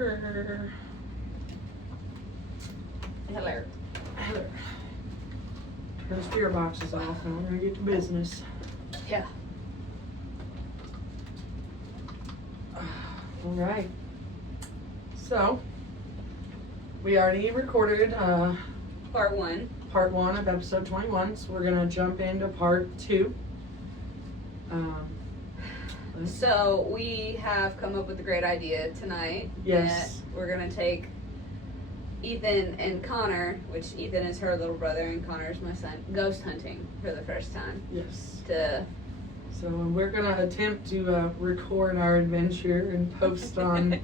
Hello. Hello. Turn the spirit boxes off and we're gonna get to business. Yeah. All right. So, we already recorded Part 1. part 1 of episode 21, so we're gonna jump into part 2. So we have come up with a great idea tonight. Yes. That we're gonna take Ethan and Connor, which Ethan is her little brother and Connor is my son, ghost hunting for the first time. Yes. So we're gonna attempt to record our adventure and post on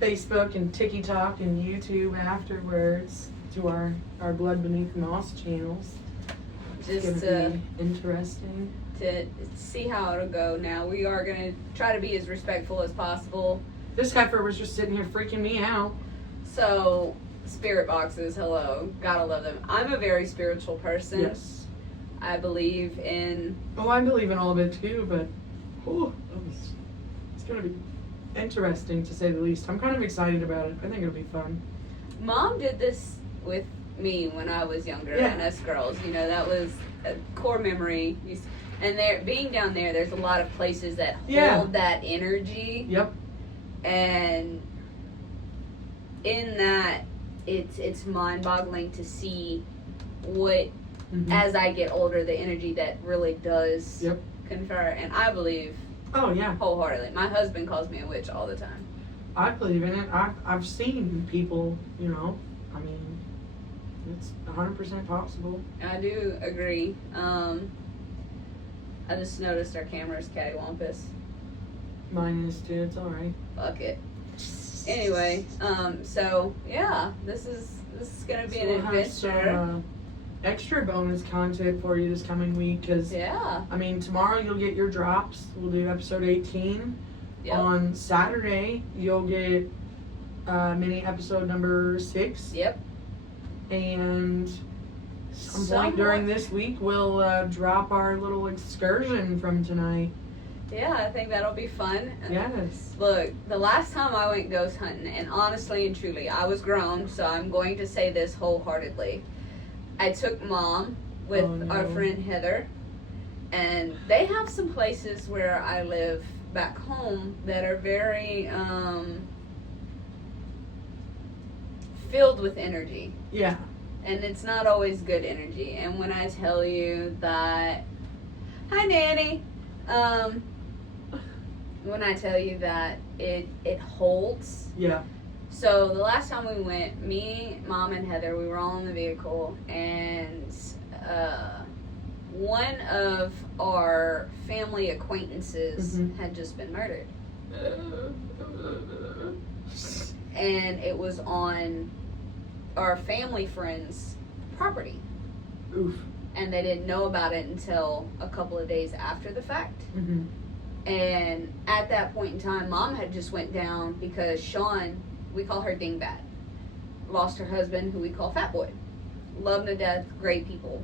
Facebook and TikTok and YouTube afterwards to our Blood Beneath Moss channels. It's just gonna be interesting to see how it'll go. Now we are gonna try to be as respectful as possible. This heifer was just sitting here freaking me out. So spirit boxes, hello, gotta love them. I'm a very spiritual person. Yes. I believe in. Oh, I believe in all of it too, but it's gonna be interesting to say the least. I'm kind of excited about it. I think it'll be fun. Mom did this with me when I was younger, and us girls. You know, that was a core memory. And there, being down there, there's a lot of places that hold that energy. Yep. And in that, it's mind-boggling to see what, as I get older, the energy that really does confer. And I believe wholeheartedly. My husband calls me a witch all the time. I believe in it. I've seen people, you know, I mean, it's 100% possible. I do agree. I just noticed our camera's cattywampus. Mine is too. It's all right. Fuck it. Anyway, so yeah, this is gonna be an adventure. Have some, extra bonus content for you this coming week because I mean, tomorrow you'll get your drops. We'll do episode 18. Yep. On Saturday you'll get mini episode number 6. Yep. And some point during this week we'll drop our little excursion from tonight. Yeah, I think that'll be fun. Yes. Look, the last time I went ghost hunting, and honestly and truly, I was grown, so I'm going to say this wholeheartedly. I took Mom with our friend Heather, and they have some places where I live back home that are very filled with energy. Yeah. And it's not always good energy. And when I tell you that, hi Nanny, when I tell you that it holds. Yeah. So the last time we went, me, Mom, and Heather, we were all in the vehicle, and one of our family acquaintances had just been murdered. And it was on our family friend's property. Oof. And they didn't know about it until a couple of days after the fact. And at that point in time, Mom had just went down because Sean, we call her Dingbat, lost her husband, who we call Fat Boy. Love to death, great people.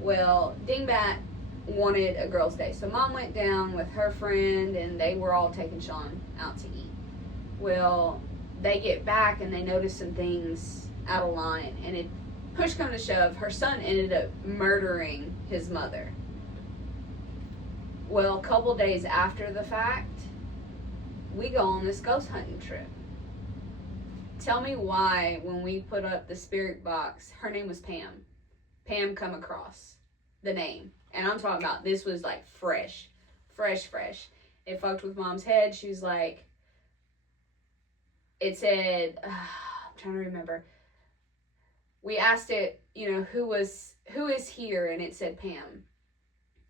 Well, Dingbat wanted a girl's day. So Mom went down with her friend, and they were all taking Sean out to eat. Well, they get back, and they notice some things out of line. And it push come to shove, her son ended up murdering his mother. Well, a couple days after the fact, we go on this ghost hunting trip. Tell me why, when we put up the spirit box, her name was Pam. Pam come across the name. And I'm talking about, this was like fresh. It fucked with Mom's head. She was like, it said, I'm trying to remember. We asked it, you know, who is here? And it said Pam.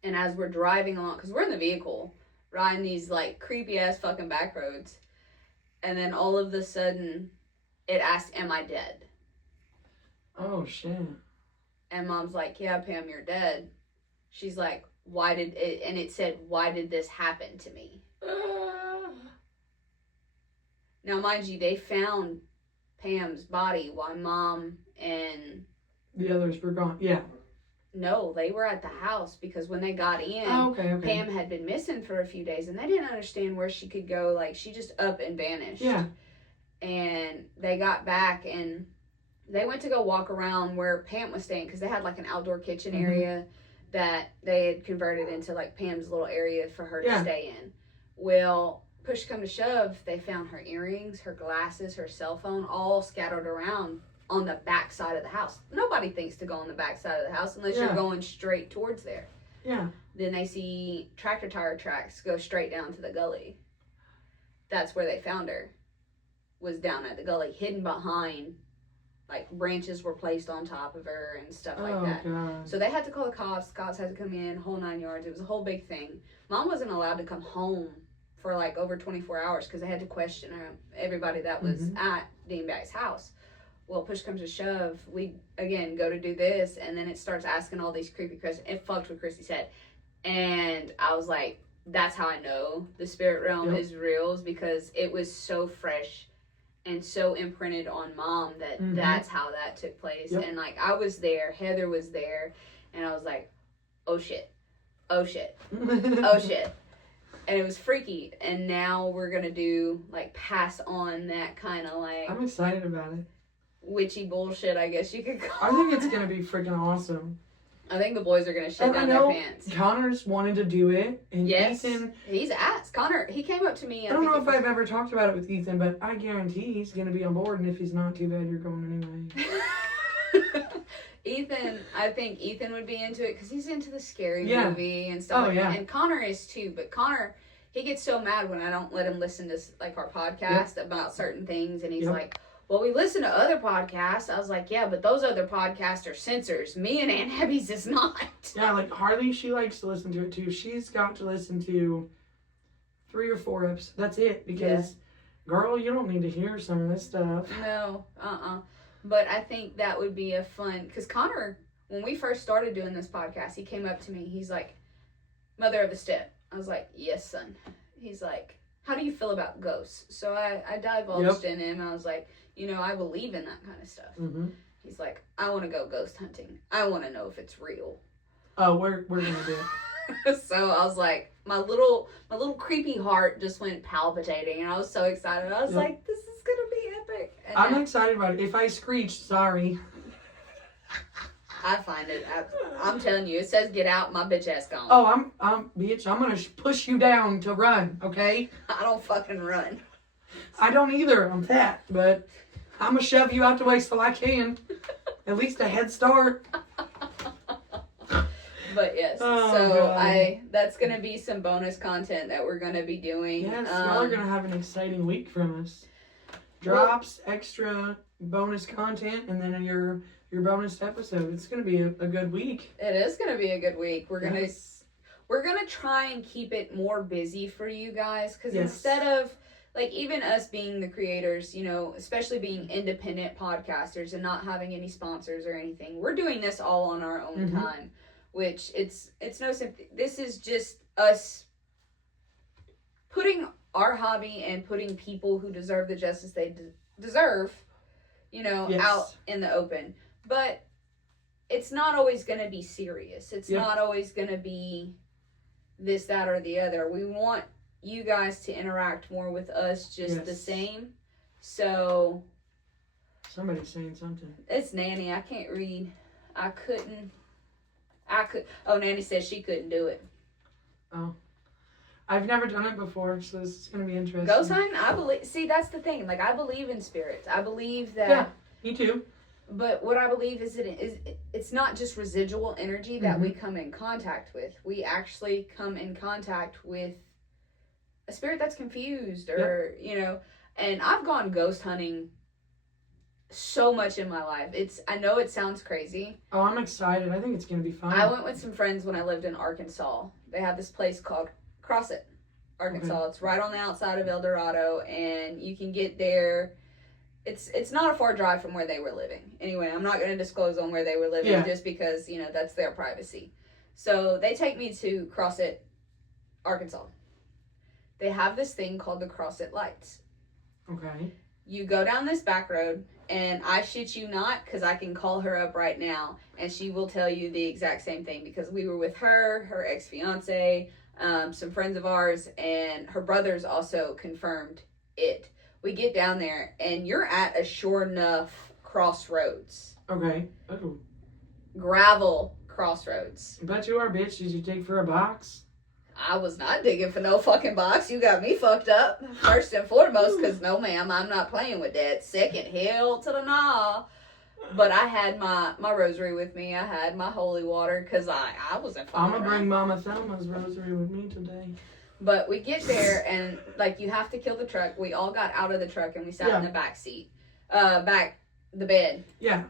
And as we're driving along, because we're in the vehicle, riding these like creepy ass fucking back roads, and then all of a sudden, it asked, "Am I dead?" Oh shit. And Mom's like, "Yeah, Pam, you're dead." She's like, "Why did it?" And it said, "Why did this happen to me?" Now, mind you, they found Pam's body while Mom and the others were gone. Yeah. No, they were at the house because when they got in, Pam had been missing for a few days and they didn't understand where she could go. Like, she just up and vanished. Yeah. and they got back and they went to go walk around where Pam was staying because they had like an outdoor kitchen area that they had converted into like Pam's little area for her to stay in. Well, push come to shove, they found her earrings, her glasses, her cell phone, all scattered around on the back side of the house. Nobody thinks to go on the back side of the house unless you're going straight towards there. Yeah. Then they see tractor tire tracks go straight down to the gully. That's where they found her. Was down at the gully, hidden behind, like branches were placed on top of her and stuff like that. God. So they had to call the cops. Cops had to come in, whole 9 yards. It was a whole big thing. Mom wasn't allowed to come home for like over 24 hours because they had to question her, everybody that was at Dingbat's house. Well, push comes to shove, we again go to do this, and then it starts asking all these creepy questions. It fucked with Chrissy's head, and I was like, that's how I know the spirit realm is real, is because it was so fresh and so imprinted on Mom that that's how that took place. And like, I was there, Heather was there, and I was like, oh shit, oh shit, oh shit. And it was freaky, and now we're gonna do like pass on that kind of like, I'm excited about it. Witchy bullshit, I guess you could call I think it's gonna be freaking awesome. I think the boys are gonna shit down their pants. Connor's wanted to do it, and Ethan. He's asked. Connor, he came up to me. I don't know if I've ever talked about it with Ethan, but I guarantee he's gonna be on board. And if he's not, too bad, you're going anyway. Ethan, I think Ethan would be into it because he's into the scary movie and stuff. And Connor is too. But Connor, he gets so mad when I don't let him listen to like our podcast about certain things, and he's like, well, we listen to other podcasts. I was like, yeah, but those other podcasts are censors. Me and Aunt Abby's is not. Yeah, like Harley, she likes to listen to it too. She's got to listen to 3 or 4 episodes. That's it. Because, girl, you don't need to hear some of this stuff. No, But I think that would be a fun, because Connor, when we first started doing this podcast, he came up to me. He's like, Mother of the Step. I was like, yes, son. He's like, how do you feel about ghosts? So I divulged in him. I was like, you know, I believe in that kind of stuff. He's like, I want to go ghost hunting. I want to know if it's real. Oh, we're gonna do it. So I was like, my little creepy heart just went palpitating, and I was so excited. I was like, this is gonna be epic. And I'm excited about it. If I screech, sorry. I find it. I'm telling you, it says get out. My bitch ass gone. Oh, I'm bitch. I'm gonna push you down to run. Okay. I don't fucking run. I don't either. I'm fat, but I'm gonna shove you out the way so I can. At least a head start. But yes, God. That's gonna be some bonus content that we're gonna be doing. Yes, y'all are gonna have an exciting week from us. Drops, extra bonus content, and then your bonus episode. It's gonna be a good week. It is gonna be a good week. We're gonna try and keep it more busy for you guys, because instead of like even us being the creators, you know, especially being independent podcasters and not having any sponsors or anything, we're doing this all on our own time. Which it's no sympathy. This is just us putting our hobby and putting people who deserve the justice they deserve, you know, out in the open. But it's not always going to be serious. It's not always going to be this, that, or the other. We want you guys to interact more with us just the same. So. Somebody's saying something. It's Nanny. I can't read. I could. Oh, Nanny said she couldn't do it. Oh. I've never done it before, so this is going to be interesting. Ghost hunting? I believe. See, that's the thing. Like, I believe in spirits. I believe that. Yeah, me too. But what I believe is it's not just residual energy that we come in contact with. We actually come in contact with a spirit that's confused or, you know. And I've gone ghost hunting so much in my life. I know it sounds crazy. Oh, I'm excited. I think it's going to be fun. I went with some friends when I lived in Arkansas. They have this place called Crossit, Arkansas. It's right on the outside of El Dorado, and you can get there. It's not a far drive from where they were living. Anyway, I'm not going to disclose on where they were living just because, you know, that's their privacy. So they take me to Crossit, Arkansas. They have this thing called the Crossit Lights. Okay. You go down this back road, and I shit you not, because I can call her up right now, and she will tell you the exact same thing, because we were with her ex-fiance, some friends of ours, and her brothers also confirmed it. We get down there, and you're at a sure enough crossroads. Okay. Oh. Gravel crossroads. I bet you are, bitch. Did you dig for a box? I was not digging for no fucking box. You got me fucked up. First and foremost, because no, ma'am, I'm not playing with that. Second, hell to the nah. But I had my rosary with me. I had my holy water because I wasn't fine. I'm going to bring Mama Thelma's rosary with me today. But we get there, and, like, you have to kill the truck. We all got out of the truck, and we sat in the back seat. The bed. Yeah.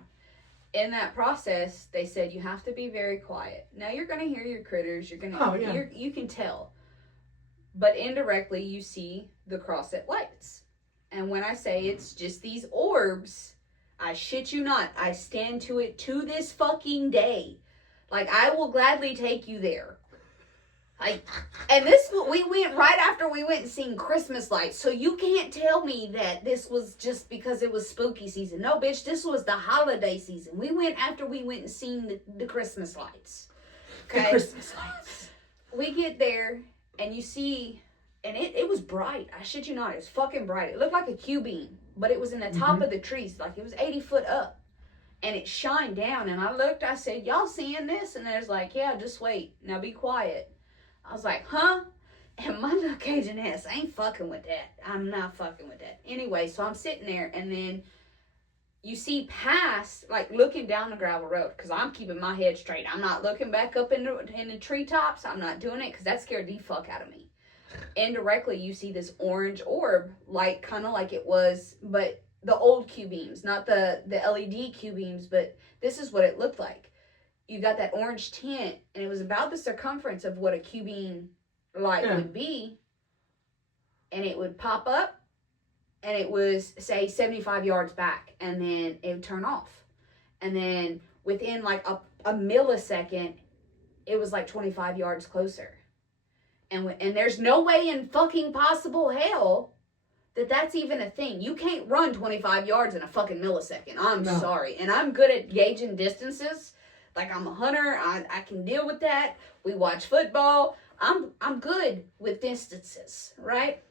In that process, they said you have to be very quiet. Now you're gonna hear your critters. You're gonna, you can tell, but indirectly you see the cross-set lights. And when I say it's just these orbs, I shit you not, I stand to it to this fucking day. Like, I will gladly take you there. Like, and this, we went right after we went and seen Christmas lights, so you can't tell me that this was just because it was spooky season. No, bitch, this was the holiday season. We went after we went and seen the Christmas lights. Okay? The Christmas lights. We get there, and you see, and it was bright. I shit you not, it was fucking bright. It looked like a Q-beam, but it was in the top of the trees, like it was 80 foot up. And it shined down, and I looked, I said, y'all seeing this? And there's like, yeah, just wait. Now be quiet. I was like, huh? And my little Cajun ass ain't fucking with that. I'm not fucking with that. Anyway, so I'm sitting there, and then you see past, like, looking down the gravel road, because I'm keeping my head straight. I'm not looking back up in the treetops. I'm not doing it, because that scared the fuck out of me. Indirectly, you see this orange orb, like, kind of like it was, but the old Q-beams, not the LED Q-beams, but this is what it looked like. You got that orange tint, and it was about the circumference of what a Q-beam light would be, and it would pop up, and it was, say, 75 yards back, and then it would turn off. And then within, like, a millisecond, it was, like, 25 yards closer. And there's no way in fucking possible hell that that's even a thing. You can't run 25 yards in a fucking millisecond. I'm sorry. And I'm good at gauging distances. Like, I'm a hunter. I can deal with that. We watch football. I'm good with distances, right?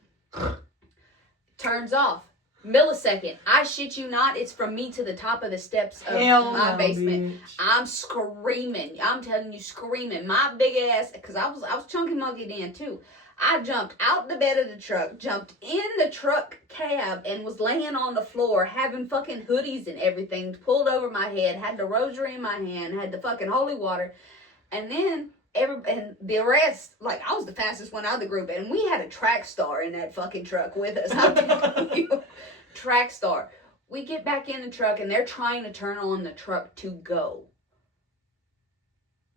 Turns off. Millisecond. I shit you not. It's from me to the top of the steps of my basement. Bitch. I'm screaming. I'm telling you, screaming. My big ass, because I was chunky monkey then too. I jumped out the bed of the truck, jumped in the truck cab, and was laying on the floor, having fucking hoodies and everything pulled over my head, had the rosary in my hand, had the fucking holy water, and then and the rest, like, I was the fastest one out of the group, and we had a track star in that fucking truck with us. I'm telling you, track star. We get back in the truck, and they're trying to turn on the truck to go,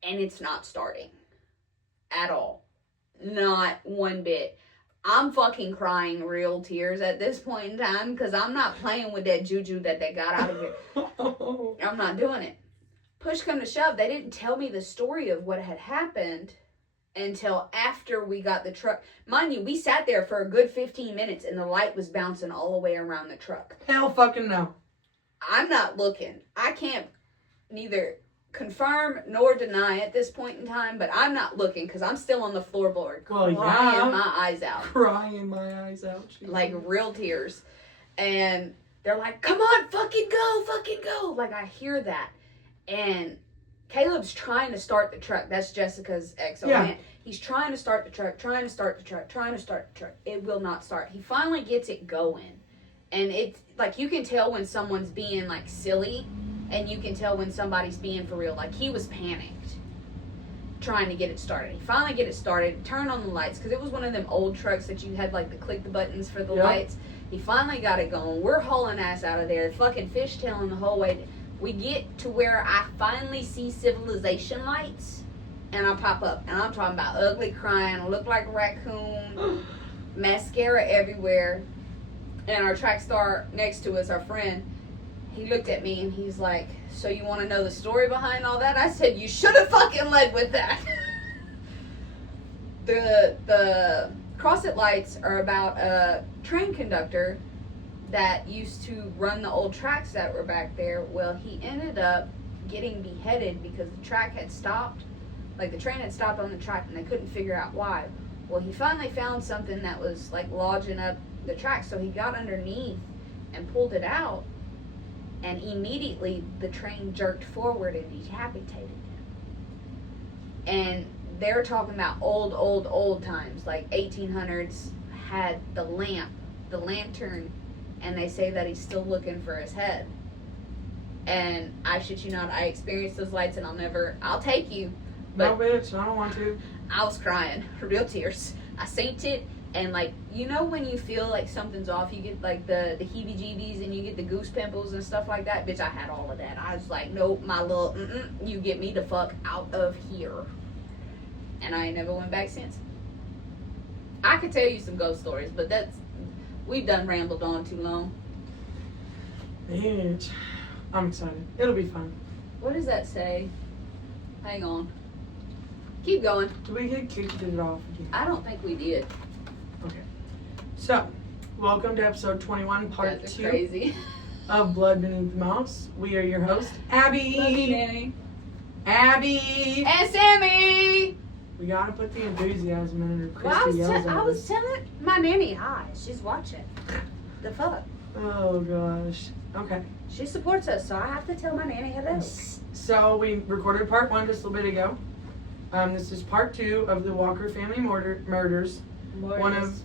and it's not starting at all. Not one bit. I'm fucking crying real tears at this point in time because I'm not playing with that juju that they got out of here. I'm not doing it. Push come to shove, they didn't tell me the story of what had happened until after we got the truck. Mind you, we sat there for a good 15 minutes and the light was bouncing all the way around the truck. Hell fucking no. I'm not looking. I can't neither confirm nor deny at this point in time, but I'm not looking because I'm still on the floorboard crying my eyes out. Crying my eyes out. Jesus. Like real tears. And they're like, come on, fucking go. Like, I hear that. And Caleb's trying to start the truck. That's Jessica's ex-man. He's trying to start the truck. It will not start. He finally gets it going. And it's like, you can tell when someone's being like silly, and you can tell when somebody's being for real. Like, he was panicked trying to get it started. He finally get it started, turned on the lights, because it was one of them old trucks that you had like to click the buttons for the lights. He finally got it going. We're hauling ass out of there, fucking fishtailing the whole way. We get to where I finally see civilization lights, and I pop up, and I'm talking about ugly crying, look like a raccoon, mascara everywhere, and our track star next to us, our friend, he looked at me and he's like, so you want to know the story behind all that? I said, you should have fucking led with that. The cross-it lights are about a train conductor that used to run the old tracks that were back there. Well, he ended up getting beheaded because the track had stopped. Like, the train had stopped on the track and they couldn't figure out why. Well, he finally found something that was like lodging up the track. So he got underneath and pulled it out, and immediately the train jerked forward and decapitated him. And they're talking about old times, like 1800s, had the lantern, and they say that he's still looking for his head. And I shit you not, I experienced those lights, and I'll take you. But no, bitch, I don't want to. I was crying, real tears. I synced it, and like, you know when you feel like something's off, you get like the heebie-jeebies, and you get the goose pimples and stuff like that. Bitch, I had all of that. I was like, nope, my little, you get me the fuck out of here. And I ain't never went back since. I could tell you some ghost stories, but we've done rambled on too long. Bitch, I'm excited. It'll be fun. What does that say? Hang on. Keep going. Did we get kicked it off again? I don't think we did. Okay. So, welcome to episode 21, part 2 crazy. of Blood Beneath the Moss. We are your hosts, Abby. Love you, Nanny. Abby. And Sammy. We gotta put the enthusiasm in it, or Christy yells at us. I was telling my nanny hi. She's watching. The fuck? Oh gosh. Okay. She supports us, so I have to tell my nanny hello. So we recorded part 1 just a little bit ago. This is part 2 of the Walker family murders. One of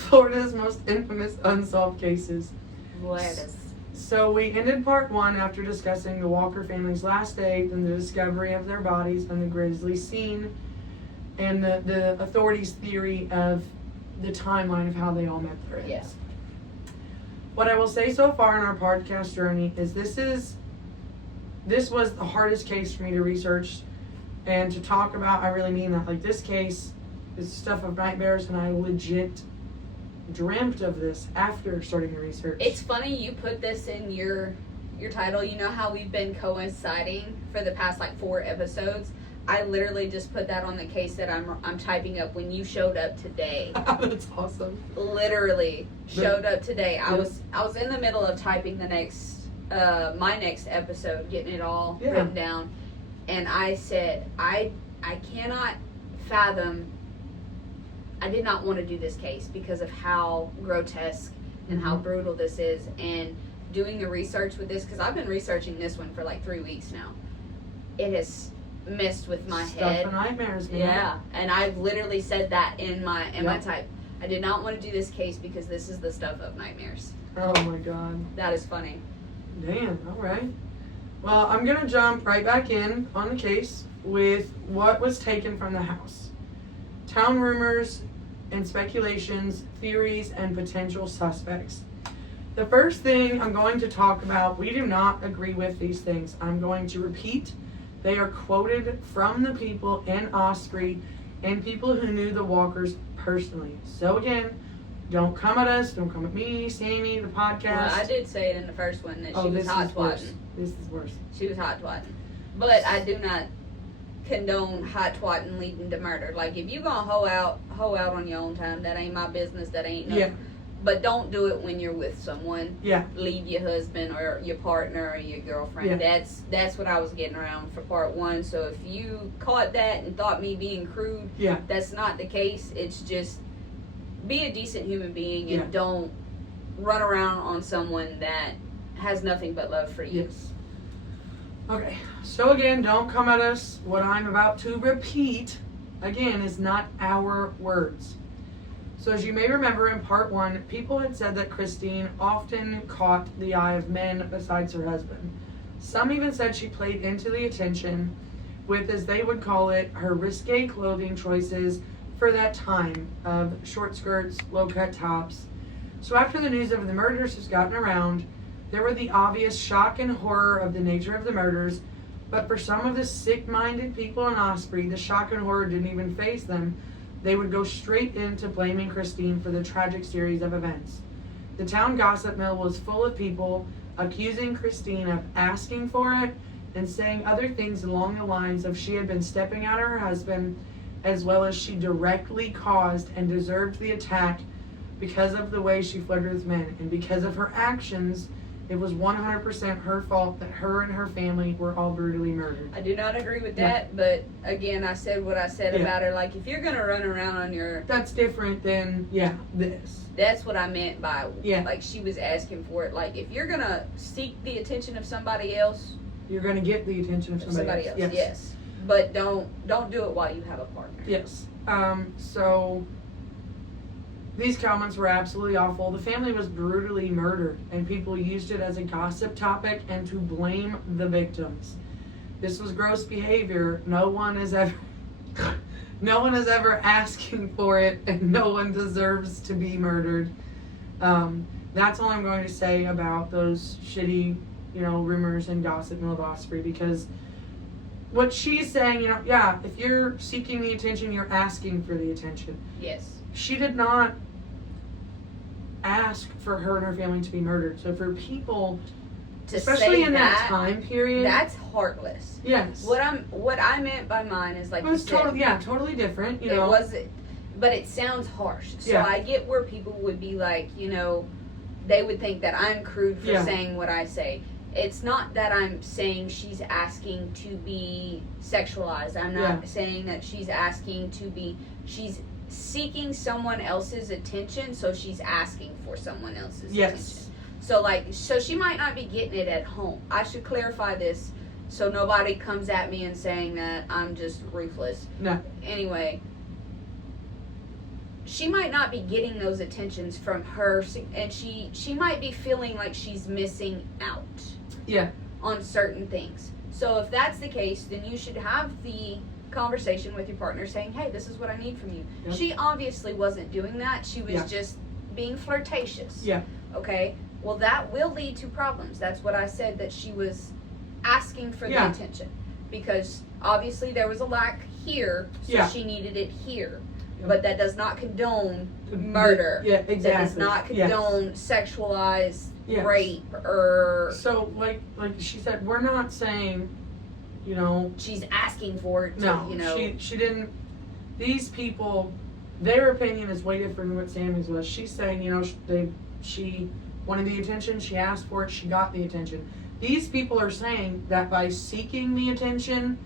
Florida's most infamous unsolved cases. So we ended part 1 after discussing the Walker family's last day and the discovery of their bodies on the grisly scene, and the authorities' theory of the timeline of how they all met their ends. Yeah. What I will say so far in our podcast journey is this was the hardest case for me to research and to talk about. I really mean that. Like, this case is stuff of nightmares, and I legit dreamt of this after starting the research. It's funny you put this in your title. You know how we've been coinciding for the past like 4 episodes? I literally just put that on the case that I'm typing up when you showed up today. That's awesome. Literally showed up today. I was in the middle of typing the next my next episode, getting it all written down, and I said I cannot fathom. I did not want to do this case because of how grotesque and how brutal this is, and doing the research with this, because I've been researching this one for like 3 weeks now. It has messed with my head. Stuff of nightmares, man. Yeah, and I've literally said that in my type. I did not want to do this case because this is the stuff of nightmares. Oh my god. That is funny. Damn, alright. Well, I'm gonna jump right back in on the case with what was taken from the house. Town rumors and speculations, theories, and potential suspects. The first thing I'm going to talk about, we do not agree with these things. I'm going to repeat. They are quoted from the people in Osprey and people who knew the Walkers personally. So again, don't come at us. Don't come at me, Sammy, the podcast. Well, I did say it in the first one that she was hot twatting. This is worse. She was hot twatting. But I do not condone hot twatting leading to murder. Like, if you gonna hoe out on your own time, that ain't my business. That ain't no. Yeah. But don't do it when you're with someone. Yeah. Leave your husband or your partner or your girlfriend. Yeah. That's what I was getting around for part 1. So if you caught that and thought me being crude, that's not the case. It's just be a decent human being and don't run around on someone that has nothing but love for you. Yes. Okay. So again, don't come at us. What I'm about to repeat, again, is not our words. So as you may remember in part 1, people had said that Christine often caught the eye of men besides her husband. Some even said she played into the attention with, as they would call it, her risque clothing choices for that time of short skirts, low-cut tops. So after the news of the murders has gotten around, there were the obvious shock and horror of the nature of the murders, but for some of the sick-minded people in Osprey, the shock and horror didn't even faze them. They would go straight into blaming Christine for the tragic series of events. The town gossip mill was full of people accusing Christine of asking for it and saying other things along the lines of she had been stepping out on her husband, as well as she directly caused and deserved the attack because of the way she flirted with men and because of her actions It was 100% her fault that her and her family were all brutally murdered. I do not agree with that, but again, I said what I said about her. Like, if you're going to run around on your... That's different than, this. That's what I meant by, Yeah. like, she was asking for it. Like, if you're going to seek the attention of somebody else... You're going to get the attention of somebody else. Yes. But don't do it while you have a partner. Yes. So... These comments were absolutely awful. The family was brutally murdered, and people used it as a gossip topic and to blame the victims. This was gross behavior. No one is ever asking for it, and no one deserves to be murdered. That's all I'm going to say about those shitty, rumors and gossip mill of Osprey, because what she's saying, if you're seeking the attention, you're asking for the attention. Yes. She did not ask for her and her family to be murdered. So for people, especially in that time period, that's heartless. Yes. What I meant by mine is like, it was totally different. It wasn't, but it sounds harsh. So I get where people would be like, they would think that I'm crude for saying what I say. It's not that I'm saying she's asking to be sexualized. I'm not saying that she's asking to be. She's seeking someone else's attention, so she's asking for someone else's attention. So she might not be getting it at home. I should clarify this so nobody comes at me and saying that I'm just ruthless. No. Anyway, she might not be getting those attentions from her, and she might be feeling like she's missing out on certain things. So if that's the case, then you should have the conversation with your partner saying, hey, this is what I need from you. Yep. She obviously wasn't doing that. She was just being flirtatious. Yeah. Okay? Well, that will lead to problems. That's what I said, that she was asking for the attention. Because obviously there was a lack here, so she needed it here. Yep. But that does not condone murder. Yeah, exactly. That does not condone sexualized rape or... So, like she said, we're not saying... she's asking for it. She didn't. These people, their opinion is way different than what Sammy's was. She's saying, she wanted the attention, she asked for it, she got the attention. These people are saying that by seeking the attention,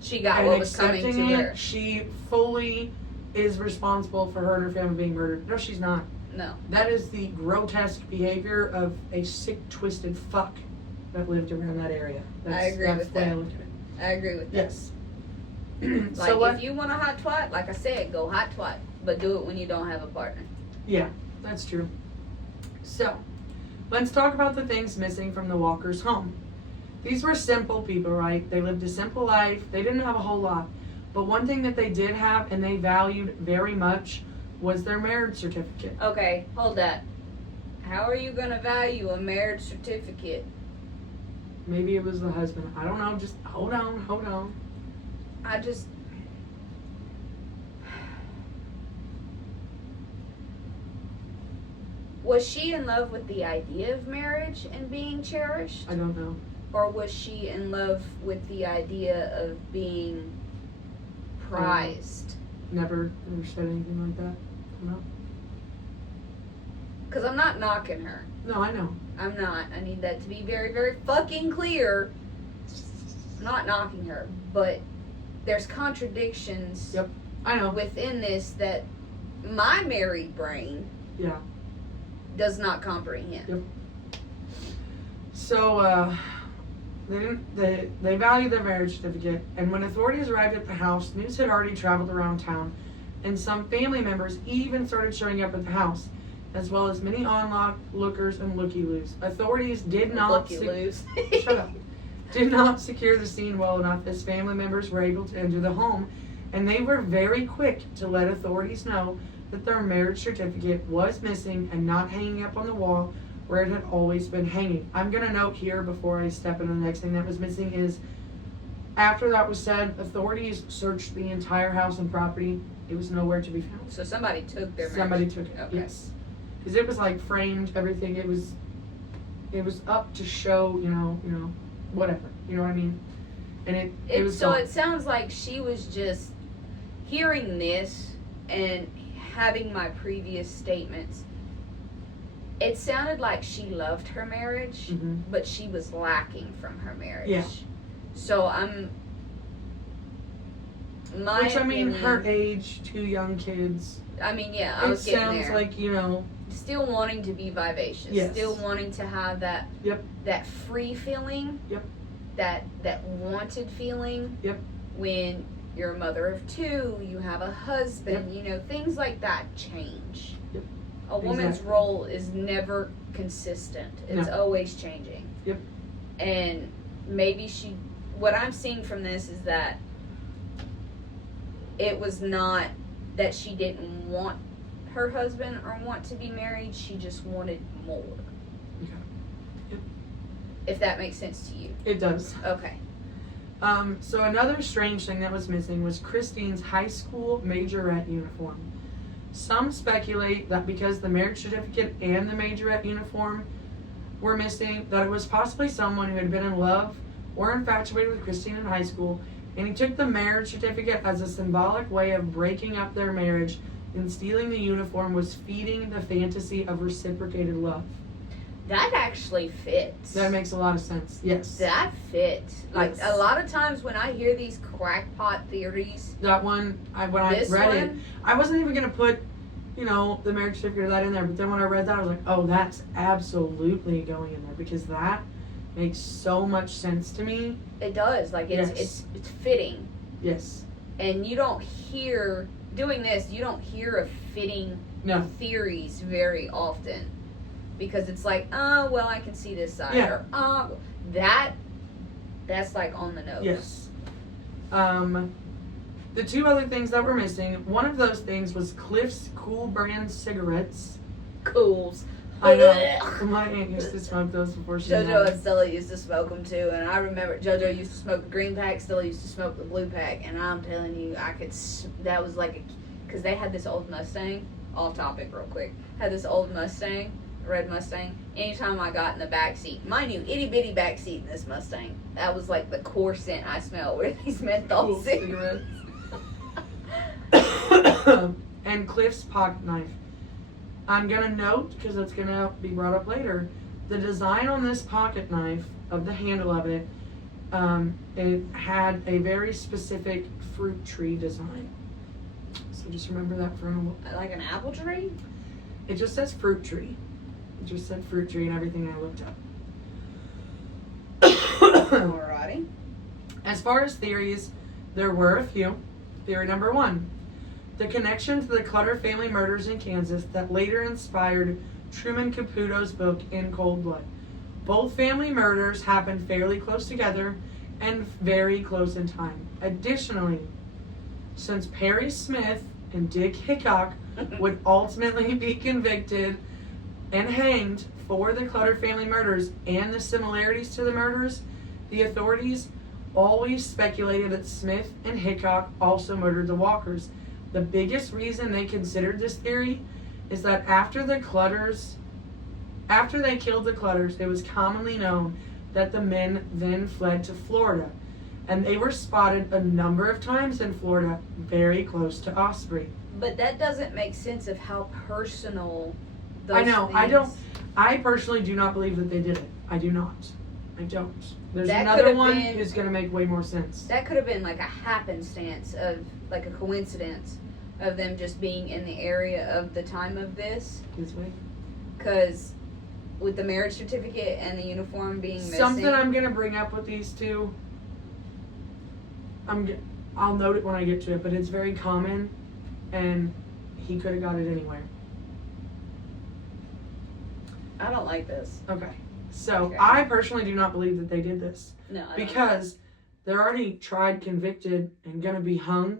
she got what was coming to her. She fully is responsible for her and her family being murdered. No, she's not. No. That is the grotesque behavior of a sick, twisted fuck that lived around that area. I agree with that. I agree with that. Yes. If you want a hot twat, like I said, go hot twat. But do it when you don't have a partner. Yeah, that's true. So, let's talk about the things missing from the Walkers' home. These were simple people, right? They lived a simple life. They didn't have a whole lot. But one thing that they did have and they valued very much was their marriage certificate. Okay, hold that. How are you going to value a marriage certificate? Maybe it was the husband. I don't know. Just hold on. Was she in love with the idea of marriage and being cherished? I don't know. Or was she in love with the idea of being prized? Never said anything like that. No. Because I'm not knocking her. No, I know. I'm not. I need that to be very, very fucking clear. I'm not knocking her. But there's contradictions I know. within this that my married brain does not comprehend. Yep. So, they valued their marriage certificate, and when authorities arrived at the house, news had already traveled around town, and some family members even started showing up at the house, as well as many onlookers and looky-loos. Authorities did not shut up. Did not secure the scene well enough, as family members were able to enter the home, and they were very quick to let authorities know that their marriage certificate was missing and not hanging up on the wall where it had always been hanging. I'm going to note here before I step into the next thing that was missing is, after that was said, authorities searched the entire house and property. It was nowhere to be found. So somebody took their marriage. Somebody took it, okay. Yes. Because it was like framed, everything. It was up to show, whatever. You know what I mean? And it was so gone. it sounds like she was just hearing this and having my previous statements It sounded like she loved her marriage, Mm-hmm. but she was lacking from her marriage. Yeah. So Which, I mean, her age, 2 young kids. I mean, yeah, I was getting there. It sounds like, you know. Still wanting to be vivacious. Yes. Still wanting to have that. Yep. That free feeling. Yep. That wanted feeling. Yep. When you're a mother of 2, you have a husband. Yep. You know, things like that change. Yep. A woman's Exactly. role is never consistent. It's always changing. Yep. And maybe what I'm seeing from this is that it was not that she didn't want her husband or want to be married, she just wanted more. Okay. Yep. If that makes sense to you. It does. Okay. So another strange thing that was missing was Christine's high school majorette uniform. Some speculate that because the marriage certificate and the majorette uniform were missing, that it was possibly someone who had been in love or infatuated with Christine in high school, and he took the marriage certificate as a symbolic way of breaking up their marriage, and stealing the uniform was feeding the fantasy of reciprocated love. That actually fits. That makes a lot of sense. Yes. That fits. Like, Yes. a lot of times when I hear these crackpot theories, That one, when I read it, I wasn't even going to put, you know, the marriage certificate or that in there. But then when I read that, I was like, oh, that's absolutely going in there. Because that makes so much sense to me. it does. Like, it's fitting. Yes. And you don't hear, doing this, you don't hear of fitting No. theories very often. Because it's like, oh, well, I can see this side. Yeah. Or, oh, that's like on the nose. Yes. The 2 other things that were missing, one of those things was Cliff's Cool Brand cigarettes. Cools. I know. My aunt used to smoke those before she JoJo died. and Stella used to smoke them too, and I remember JoJo used to smoke the green pack, Stella used to smoke the blue pack, and I'm telling you, that was like because they had this old Mustang, off topic real quick, had this old Mustang, red Mustang. Anytime I got in the back seat, mind you, itty bitty back seat in this Mustang, that was like the core scent I smelled, were these menthol Cool cigarettes. And Cliff's pocket knife. I'm going to note, because it's going to be brought up later, the design on this pocket knife, of the handle of it, it had a very specific fruit tree design. So just remember that for a moment. Like an apple tree? It just says fruit tree. It just said fruit tree and everything I looked up. Alrighty. As far as theories, there were a few. Theory number 1. The connection to the Clutter family murders in Kansas that later inspired Truman Caputo's book In Cold Blood. Both family murders happened fairly close together and very close in time. Additionally, since Perry Smith and Dick Hickok would ultimately be convicted and hanged for the Clutter family murders and the similarities to the murders, the authorities always speculated that Smith and Hickok also murdered the Walkers. The biggest reason they considered this theory is that after they killed the Clutters, it was commonly known that the men then fled to Florida, and they were spotted a number of times in Florida, very close to Osprey. But that doesn't make sense of how personal those I know. things. I personally do not believe that they did it. I do not. I don't. There's That another could've one been- who's going to make way more sense. That could have been like a happenstance of, like a coincidence of them just being in the area of the time of this. This way. Because with the marriage certificate and the uniform being missing. Something I'm going to bring up with these 2. I'll note it when I get to it, but it's very common, and he could have got it anywhere. I don't like this. Okay. So, Okay. I personally do not believe that they did this. No. I don't. Because they're already tried, convicted, and going to be hung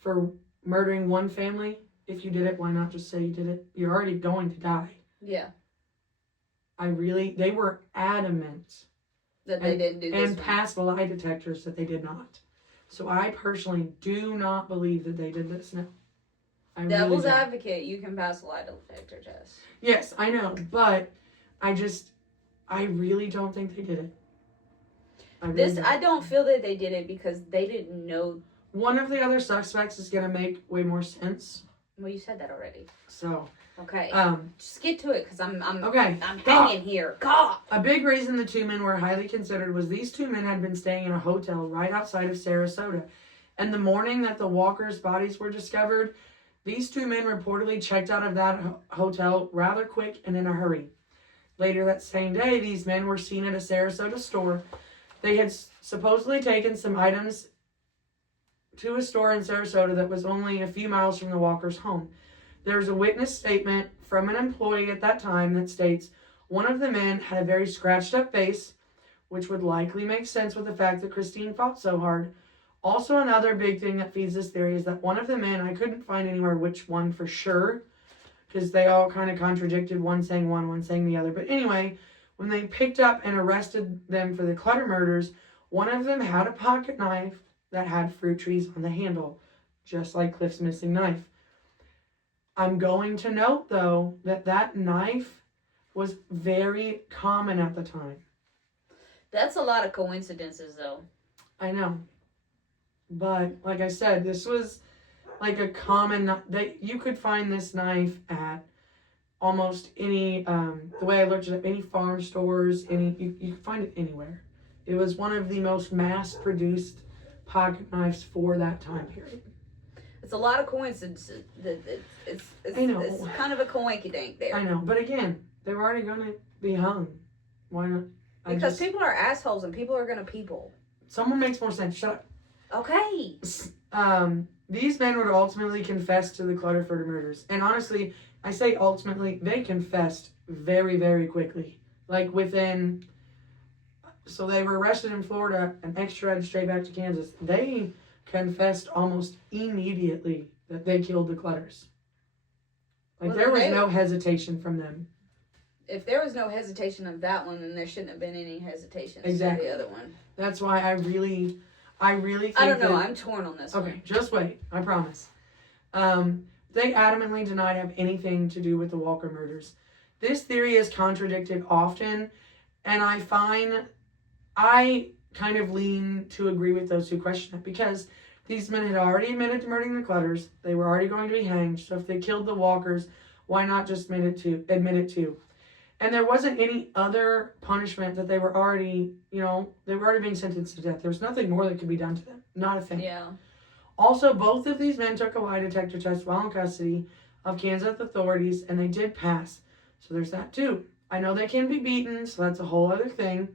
for murdering one family. If you did it, why not just say you did it? You're already going to die. Yeah. They were adamant That they didn't do this. and passed lie detectors that they did not. So I personally do not believe that they did this. No. I really Devil's don't. advocate, you can pass a lie detector test. Yes, I know, but I really don't think they did it. I don't feel that they did it because they didn't know. One of the other suspects is going to make way more sense Well, you said that already. So. Okay. Just get to it, because I'm okay. I'm hanging here. God. A big reason the two men were highly considered was these two men had been staying in a hotel right outside of Sarasota. And the morning that the Walkers' bodies were discovered, these two men reportedly checked out of that hotel rather quick and in a hurry. Later that same day, these men were seen at a Sarasota store. They had supposedly taken some items to a store in Sarasota that was only a few miles from the Walkers' home. There's a witness statement from an employee at that time that states one of the men had a very scratched up face, which would likely make sense with the fact that Christine fought so hard. Also, another big thing that feeds this theory is that one of the men, I couldn't find anywhere which one for sure, because they all kind of contradicted, one saying one saying the other. But anyway, when they picked up and arrested them for the Clutter murders, one of them had a pocket knife that had fruit trees on the handle, just like Cliff's missing knife. I'm going to note, though, that that knife was very common at the time. That's a lot of coincidences, though. I know. But, like I said, this was like a common... you could find this knife at almost any... the way I looked at it, any farm stores, you could find it anywhere. It was one of the most mass-produced pocket knives for that time period. It's a lot of coincidences. It's I know. It's kind of a coinkydink there. I know. But again, they were already going to be hung. Why not? Because people are assholes and people are going to people. Someone makes more sense. Shut up. Okay. These men would ultimately confess to the Clutterford murders. And honestly, I say ultimately, they confessed very, very quickly. Like within... So they were arrested in Florida and extradited straight back to Kansas. They confessed almost immediately that they killed the Clutters. Like, there was no hesitation from them. If there was no hesitation of that one, then there shouldn't have been any hesitation for exactly. the other one. That's why I really think I don't know. I'm torn on this one. Okay, just wait. I promise. They adamantly denied have anything to do with the Walker murders. This theory is contradicted often, and I kind of lean to agree with those who question it, because these men had already admitted to murdering the Clutters. They were already going to be hanged. So if they killed the Walkers, why not just admit it to? And there wasn't any other punishment that they were already, they were already being sentenced to death. There was nothing more that could be done to them. Not a thing. Yeah. Also, both of these men took a lie detector test while in custody of Kansas authorities, and they did pass. So there's that too. I know they can be beaten, so that's a whole other thing.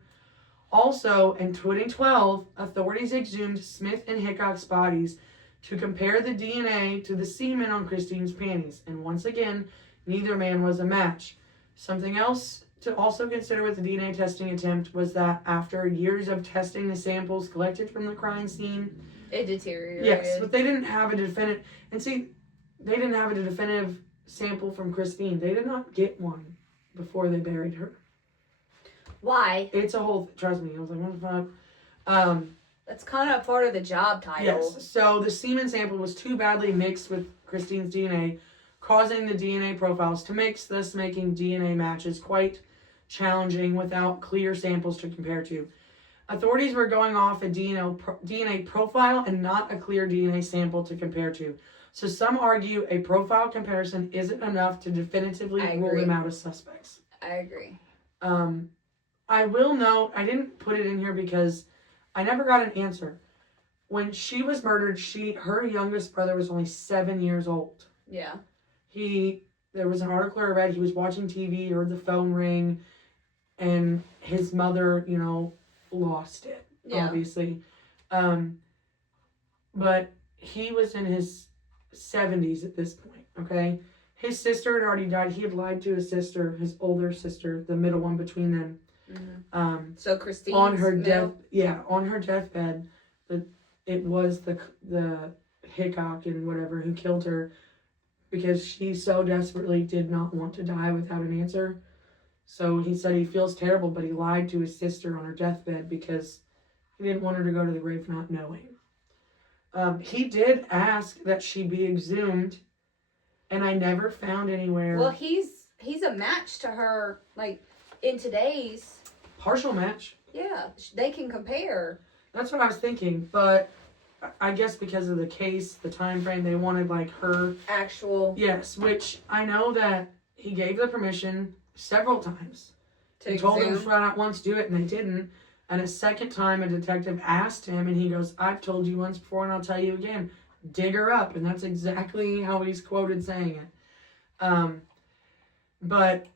Also, in 2012, authorities exhumed Smith and Hickok's bodies to compare the DNA to the semen on Christine's panties. And once again, neither man was a match. Something else to also consider with the DNA testing attempt was that after years of testing the samples collected from the crime scene, it deteriorated. Yes, but they didn't have a definitive... And see, they didn't have a definitive sample from Christine. They did not get one before they buried her. Why? It's a whole... Trust me, I was like, what the fuck? That's kind of part of the job title. Yes, so the semen sample was too badly mixed with Christine's DNA, causing the DNA profiles to mix, thus making DNA matches quite challenging without clear samples to compare to. Authorities were going off a DNA profile and not a clear DNA sample to compare to. So some argue a profile comparison isn't enough to definitively rule them out as suspects. I agree. I will note, I didn't put it in here because I never got an answer. When she was murdered, her youngest brother was only 7 years old. Yeah. There was an article I read, he was watching TV, heard the phone ring, and his mother, lost it, obviously. But he was in his 70s at this point, okay? His sister had already died. He had lied to his sister, his older sister, the middle one between them. Mm-hmm. So Christine's on her deathbed, it was the Hickok and whatever who killed her, because she so desperately did not want to die without an answer. So he said he feels terrible, but he lied to his sister on her deathbed because he didn't want her to go to the grave not knowing. He did ask that she be exhumed, and I never found anywhere. Well, he's a match to her, like, in today's... Partial match. Yeah, they can compare. That's what I was thinking, but I guess because of the case, the time frame, they wanted like her actual. Yes, which I know that he gave the permission several times. He told them flat out once do it, and they didn't. And a second time, a detective asked him, and he goes, "I've told you once before, and I'll tell you again. Dig her up," and that's exactly how he's quoted saying it. But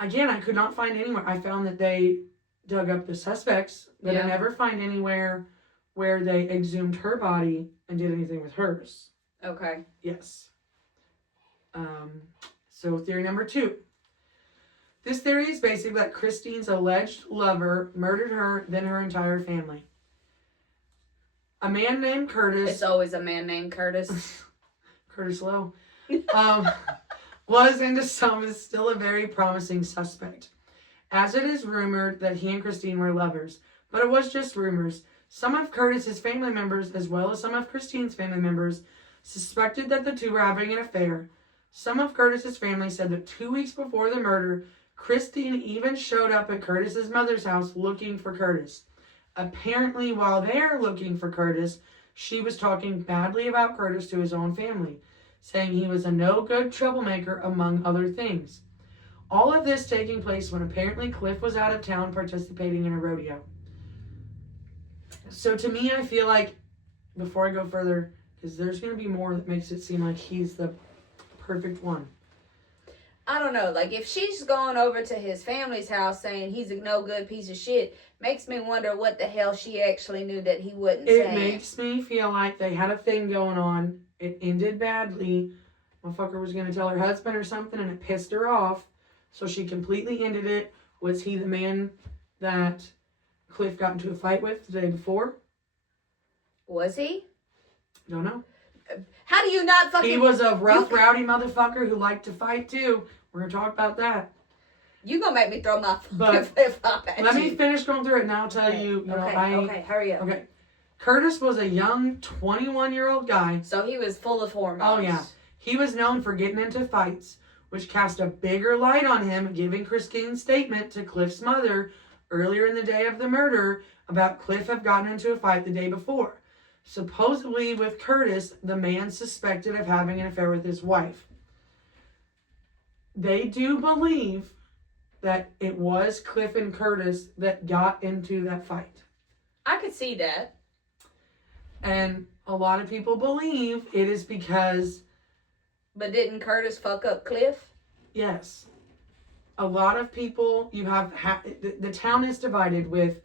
again, I could not find anywhere. I found that they dug up the suspects, but I never find anywhere where they exhumed her body and did anything with hers. Okay. Yes. So theory number 2. This theory is basically that Christine's alleged lover murdered her, then her entire family. A man named Curtis... It's always a man named Curtis. Curtis Lowe. Was, and to some is still a very promising suspect, as it is rumored that he and Christine were lovers. But it was just rumors. Some of Curtis's family members, as well as some of Christine's family members, suspected that the two were having an affair. Some of Curtis's family said that 2 weeks before the murder, Christine even showed up at Curtis's mother's house looking for Curtis. Apparently, while they're looking for Curtis, she was talking badly about Curtis to his own family, saying he was a no-good troublemaker, among other things. All of this taking place when apparently Cliff was out of town participating in a rodeo. So to me, I feel like, before I go further, because there's going to be more that makes it seem like he's the perfect one. I don't know. Like, if she's gone over to his family's house saying he's a no-good piece of shit, makes me wonder what the hell she actually knew that he wouldn't say. It makes me feel like they had a thing going on. It ended badly. Motherfucker was going to tell her husband or something, and it pissed her off. So she completely ended it. Was he the man that Cliff got into a fight with the day before? Was he? Don't know. How do you not fucking... He was a rough, rowdy motherfucker who liked to fight, too. We're going to talk about that. You going to make me throw my fucking flip-flop at you. Let me finish going through it, and I'll tell you. Okay, hurry up. Okay. Curtis was a young 21-year-old guy. So he was full of hormones. Oh, yeah. He was known for getting into fights, which cast a bigger light on him, giving Christine's statement to Cliff's mother earlier in the day of the murder about Cliff have gotten into a fight the day before. Supposedly with Curtis, the man suspected of having an affair with his wife. They do believe that it was Cliff and Curtis that got into that fight. I could see that. And a lot of people believe it is because... But didn't Curtis fuck up Cliff? Yes. A lot of people, you have... the town is divided with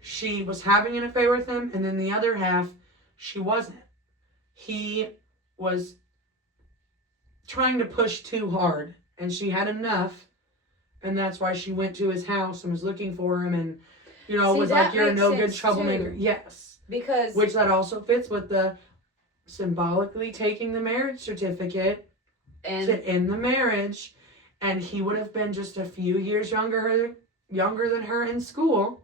she was having an affair with him, and then the other half, she wasn't. He was trying to push too hard, and she had enough, and that's why she went to his house and was looking for him, and, you know, was like, you're a no-good troublemaker. Too. Yes. Because... Which that also fits with the symbolically taking the marriage certificate and to end the marriage, and he would have been just a few years younger than her in school,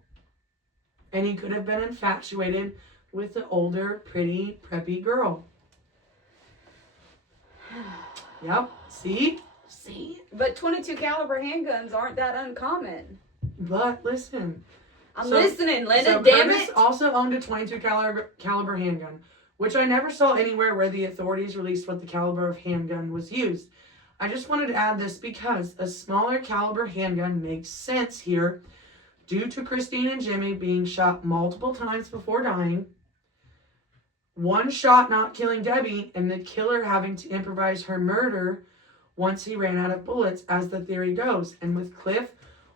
and he could have been infatuated with the older, pretty, preppy girl. Yep. See? But 22 caliber handguns aren't that uncommon. But listen. I'm listening, Linda. So damn Curtis it. also owned a 22 caliber handgun, which I never saw anywhere where the authorities released what the caliber of handgun was used. I just wanted to add this because a smaller caliber handgun makes sense here due to Christine and Jimmy being shot multiple times before dying, one shot not killing Debbie, and the killer having to improvise her murder once he ran out of bullets, as the theory goes. And with Cliff,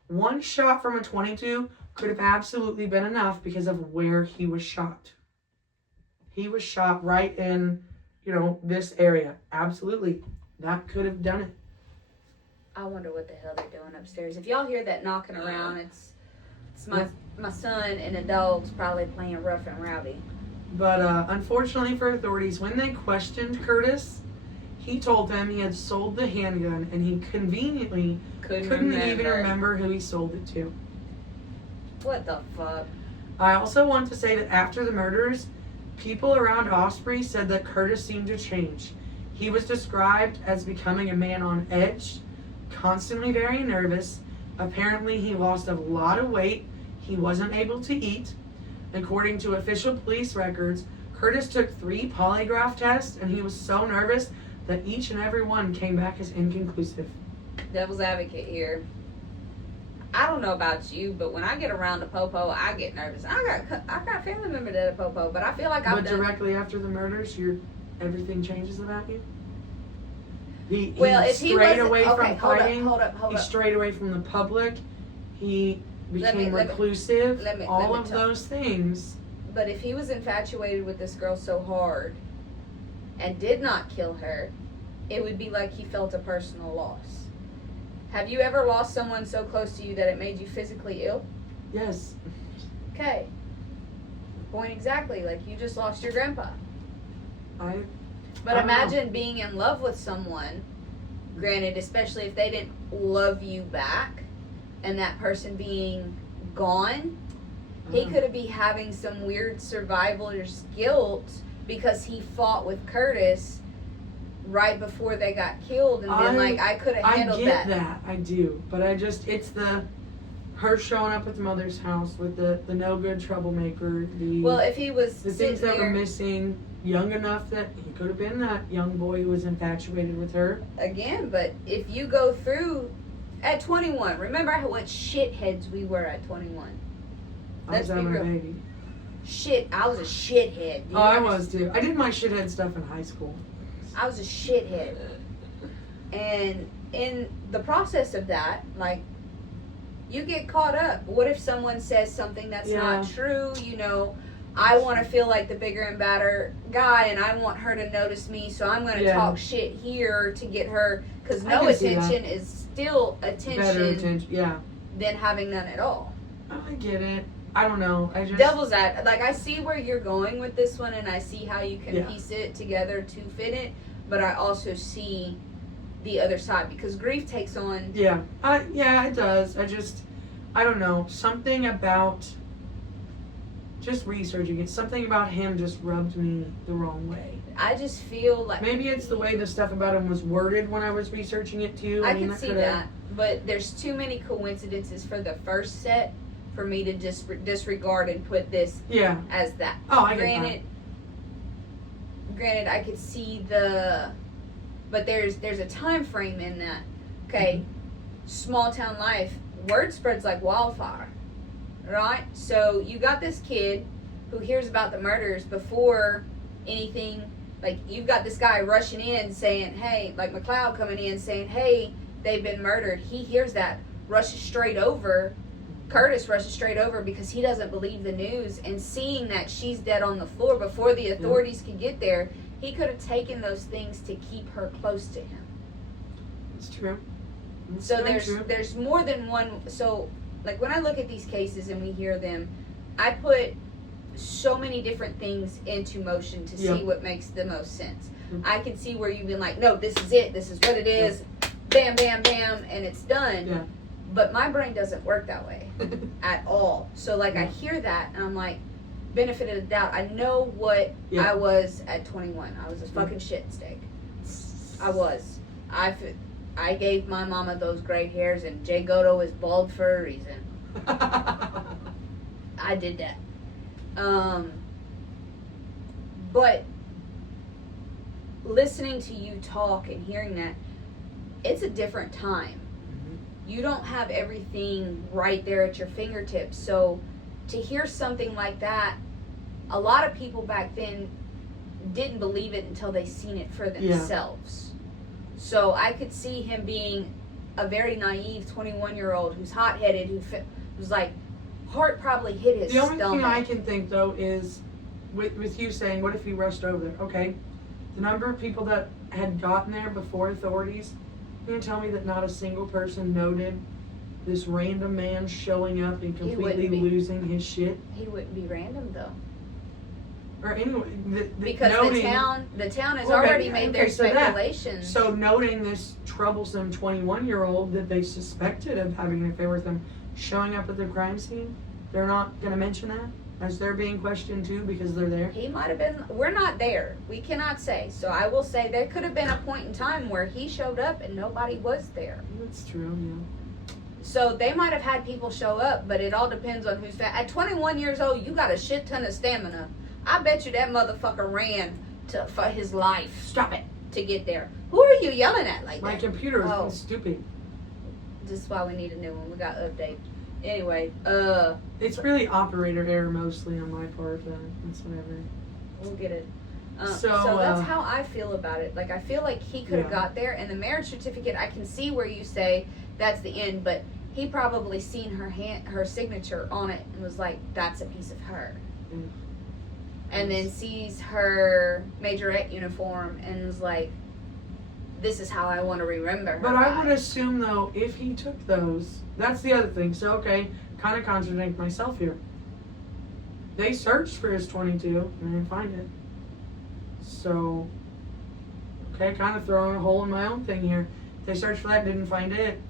one shot from a 22 could have absolutely been enough because of where he was shot. He was shot right in, this area. Absolutely. That could have done it. I wonder what the hell they're doing upstairs. If y'all hear that knocking around, it's my son and the dog's probably playing rough and rowdy. But unfortunately for authorities, when they questioned Curtis, he told them he had sold the handgun, and he conveniently couldn't even remember who he sold it to. What the fuck? I also want to say that after the murders, people around Osprey said that Curtis seemed to change. He was described as becoming a man on edge, constantly very nervous. Apparently, he lost a lot of weight. He wasn't able to eat. According to official police records, Curtis took 3 polygraph tests, and he was so nervous that each and every one came back as inconclusive. Devil's advocate here. I don't know about you, but when I get around the popo, I get nervous. I got family members that are popo, but I feel like But directly after the murders, everything changes about you? He if he strayed wasn't- away okay, from fighting. Hold up. He strayed away from the public. He became Let me- reclusive. let me all of tell- those things. But if he was infatuated with this girl so hard and did not kill her, it would be like he felt a personal loss. Have you ever lost someone so close to you that it made you physically ill? Yes. Okay. Point exactly. Like you just lost your grandpa. I But don't imagine being in love with someone, granted, especially if they didn't love you back, and that person being gone. He could be having some weird survivor's guilt because he fought with Curtis right before they got killed, and then I could have handled I get that. I do, but it's her showing up at the mother's house with the no good troublemaker. Well, if he was the things that were missing, young enough that he could have been that young boy who was infatuated with her. Again, but if you go through at 21, remember what shitheads we were at 21. I was having a baby. Shit, I was a shithead. Oh, I was too. I did my shithead stuff in high school. I was a shithead. And in the process of that, like, you get caught up. What if someone says something that's not true? You know, I want to feel like the bigger and badder guy, and I want her to notice me, so I'm going to talk shit here to get her, because no attention is still attention, better attention, than having none at all. I get it. I don't know. Devil's at, like, I see where you're going with this one, and I see how you can piece it together to fit it, but I also see the other side, because grief takes on... Yeah, it does. I don't know. Something about, just researching it, something about him just rubbed me the wrong way. I just feel like... Maybe it's the way the stuff about him was worded when I was researching it, too. I can see that, but there's too many coincidences for the first set for me to just disregard and put this as that. Oh, I get that. Granted, I could see but there's a time frame in that. Okay, small town life, word spreads like wildfire, right? So you got this kid who hears about the murders before anything. Like, you've got this guy rushing in saying, hey, like McLeod coming in saying, hey, they've been murdered. He hears that, rushes straight over. Curtis rushes straight over because he doesn't believe the news, and seeing that she's dead on the floor before the authorities could get there, he could have taken those things to keep her close to him. It's true. So there's more than one. So, like, when I look at these cases and we hear them, I put so many different things into motion to see what makes the most sense. I can see where you've been like, no, this is it, this is what it is, bam, bam, bam, and it's done. But my brain doesn't work that way at all. So, like, I hear that and I'm like, benefit of the doubt. I know what I was at 21. I was a fucking shit steak. I was. I gave my mama those gray hairs, and Jay Goto is bald for a reason. I did that. But listening to you talk and hearing that, it's a different time. You don't have everything right there at your fingertips. So to hear something like that, a lot of people back then didn't believe it until they seen it for themselves. So I could see him being a very naive 21-year-old who's hot-headed, who's like, heart probably hit his stomach. The only thing I can think, though, is with you saying, what if he rushed over there? Okay, the number of people that had gotten there before authorities, you can tell me that not a single person noted this random man showing up and completely losing his shit? He wouldn't be random, though. Or anyway, because the town has already made their speculations. So noting this troublesome 21-year-old that they suspected of having an affair with him showing up at the crime scene, they're not going to mention that as they're being questioned too because they're there? He might have been. We're not there. We cannot say. So I will say there could have been a point in time where he showed up and nobody was there. That's true, yeah. So they might have had people show up, but it all depends on who's fat. At 21 years old, you got a shit ton of stamina. I bet you that motherfucker ran for his life. Stop it. To get there. Who are you yelling at like My that? computer is stupid. This is why we need a new one. We got to update. Anyway, it's really operator error mostly on my part, but it's whatever. We'll get it. So that's how I feel about it. Like, I feel like he could have got there, and the marriage certificate, I can see where you say that's the end, but he probably seen her signature on it and was like, that's a piece of her. Mm. And then sees her majorette uniform and was like, this is how I want to remember her. But I would assume, though, if he took those, that's the other thing. So, okay, kind of contradict myself here. They searched for his 22 and didn't find it. So, okay, kind of throwing a hole in my own thing here. They searched for that, didn't find it.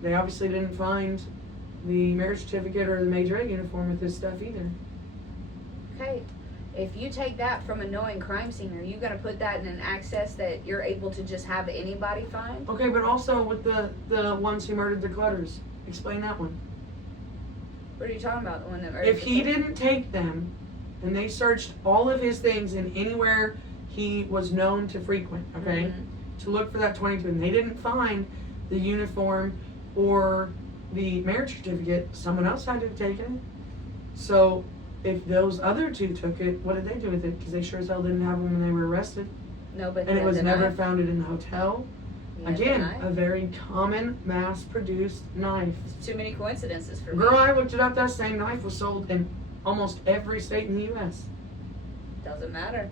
They obviously didn't find the marriage certificate or the majorette uniform with this stuff either. Okay. If you take that from a knowing crime scene, are you going to put that in an access that you're able to just have anybody find? Okay, but also with the ones who murdered the Clutters. Explain that one. What are you talking about? The one that murdered If he didn't take them, and they searched all of his things in anywhere he was known to frequent, okay, to look for that 22, and they didn't find the uniform or the marriage certificate, someone else had to have taken it. So if those other two took it, what did they do with it? Because they sure as hell didn't have them when they were arrested. No, but and it was never found in the hotel. Again, knife. a very common mass-produced knife. It's too many coincidences for me. Girl, I looked it up. That same knife was sold in almost every state in the U.S. Doesn't matter.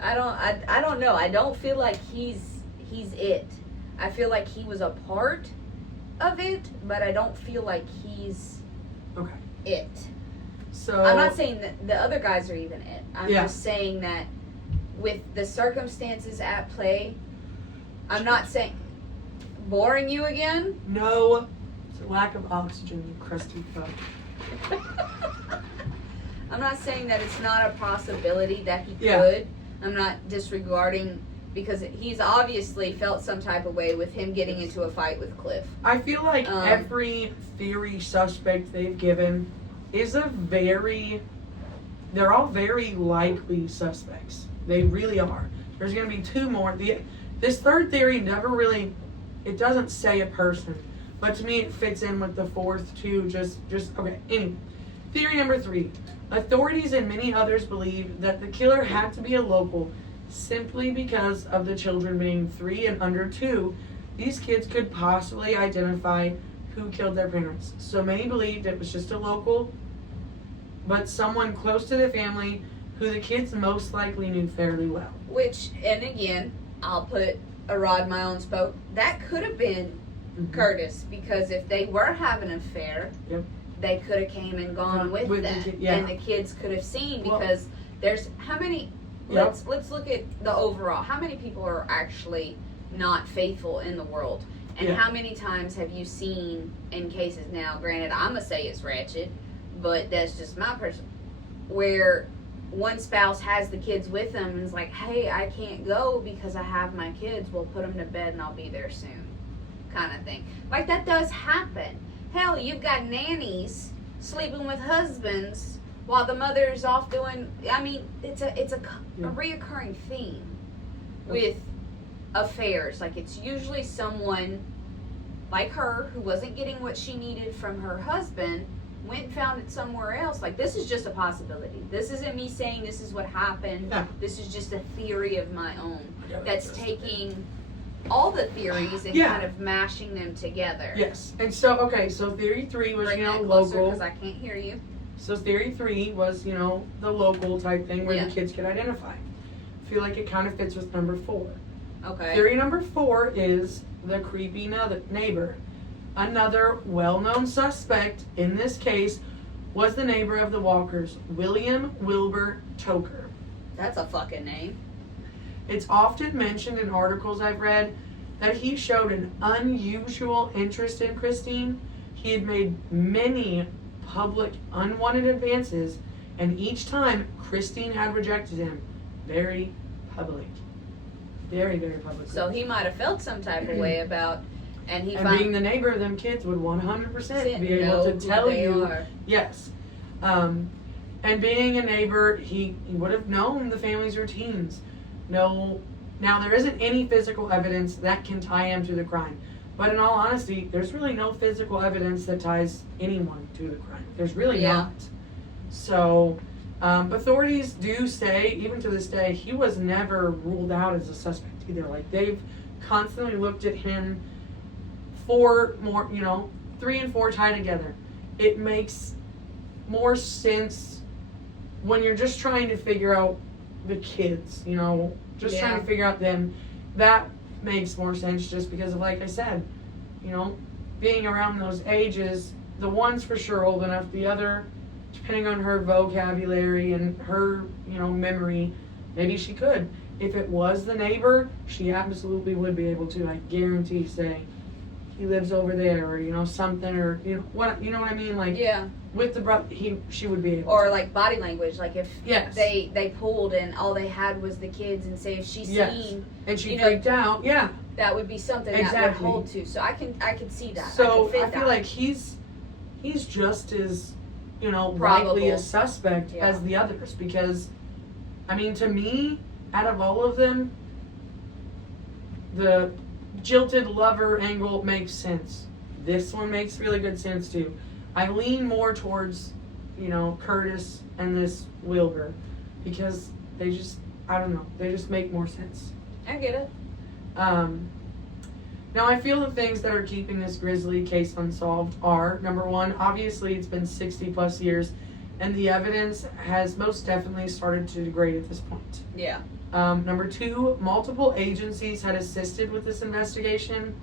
I don't know. I don't feel like he's it. I feel like he was a part of it, but I don't feel like he's it. So I'm not saying that the other guys are even it. I'm just saying that with the circumstances at play, I'm not saying boring you again. No, it's a lack of oxygen, you crusty fuck. I'm not saying that it's not a possibility that he could. I'm not disregarding, because he's obviously felt some type of way with him getting into a fight with Cliff. I feel like every theory suspect they've given is they're all very likely suspects. They really are. There's going to be two more. This third theory never really, it doesn't say a person, but to me it fits in with the fourth two, okay. Anyway, theory number 3. Authorities and many others believe that the killer had to be a local simply because of the children being 3 and under 2. These kids could possibly identify who killed their parents. So many believed it was just a local, but someone close to the family who the kids most likely knew fairly well. Which, and again, I'll put a rod in my own spoke. That could have been Curtis, because if they were having an affair, they could have came and gone with that, and the kids could have seen, because there's how many. Let's look at the overall. How many people are actually not faithful in the world, and how many times have you seen in cases? Now, granted, I'm gonna say it's ratchet, but that's just my person, where one spouse has the kids with them and is like, hey, I can't go because I have my kids. We'll put them to bed and I'll be there soon, kind of thing. Like, that does happen. Hell, you've got nannies sleeping with husbands while the mother's off doing. I mean, it's a reoccurring theme with affairs. Like, it's usually someone like her who wasn't getting what she needed from her husband, went and found it somewhere else. Like, this is just a possibility. This isn't me saying this is what happened. Yeah. This is just a theory of my own that's taking all the theories and kind of mashing them together. Yes. And so, so theory 3 was, Bring that local. because I can't hear you. So theory 3 was, the local type thing where the kids could identify. I feel like it kind of fits with number 4. Okay. Theory number 4 is the creepy neighbor. Another well-known suspect in this case was the neighbor of the Walkers, William Wilbur Toker. That's a fucking name. It's often mentioned in articles I've read that he showed an unusual interest in Christine. He had made many public unwanted advances, and each time Christine had rejected him. Very public. Very, very public. So he might have felt some type of way about, and being the neighbor of them kids would 100% be able to tell you. Are. Yes. And being a neighbor, he would have known the family's routines. No, now there isn't any physical evidence that can tie him to the crime. But in all honesty, there's really no physical evidence that ties anyone to the crime. There's really not. So, authorities do say, even to this day, he was never ruled out as a suspect either. Like, they've constantly looked at him for more, 3 and 4 tied together. It makes more sense when you're just trying to figure out the kids, trying to figure out them. That makes more sense just because of, like I said, being around those ages. The one's for sure old enough, the other, depending on her vocabulary and her, memory, maybe she could. If it was the neighbor, she absolutely would be able to, I guarantee, say, he lives over there, or, something, or, what I mean? Like, with the brother, she would be able or to. like body language, like if they pulled and all they had was the kids, and say if she's seen and she freaked out, that would be something that would hold to. So I could see that. So I feel like he's just as likely a suspect as the others, because I mean, to me, out of all of them, the jilted lover angle makes sense. This one makes really good sense too. I lean more towards, Curtis and this Wilbur, because they just, I don't know, they just make more sense. I get it. Now, I feel the things that are keeping this grisly case unsolved are, number one, obviously it's been 60 plus years, and the evidence has most definitely started to degrade at this point. Yeah. Number two, multiple agencies had assisted with this investigation,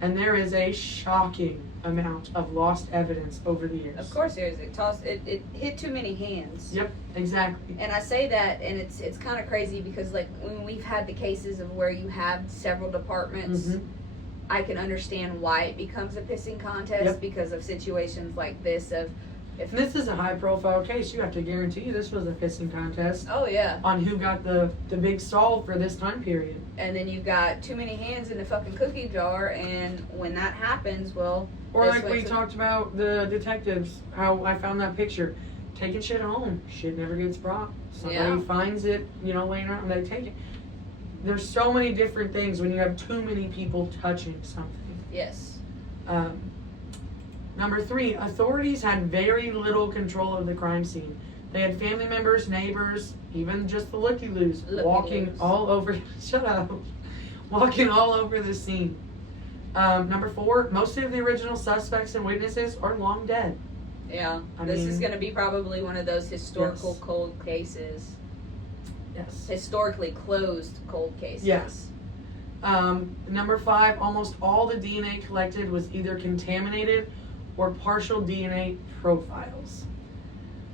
and there is a shocking amount of lost evidence over the years. Of course there is. It hit too many hands. Yep, exactly. And I say that, and it's kind of crazy because, like, when we've had the cases of where you have several departments, I can understand why it becomes a pissing contest because of situations like this. If this is a high-profile case, you have to guarantee this was a pissing contest. Oh yeah. On who got the big stall for this time period. And then you've got too many hands in the fucking cookie jar, and when that happens, well. Or like we talked about the detectives, how I found that picture, taking shit home. Shit never gets brought. Somebody finds it, laying around, and they take it. There's so many different things when you have too many people touching something. Yes. Number three, authorities had very little control of the crime scene. They had family members, neighbors, even just the looky-loos walking all over. Shut up. Walking all over the scene. Number four, most of the original suspects and witnesses are long dead. Yeah. This is going to be probably one of those historical cold cases. Yes. Historically closed cold cases. Yes. Number five, almost all the DNA collected was either contaminated or partial DNA profiles.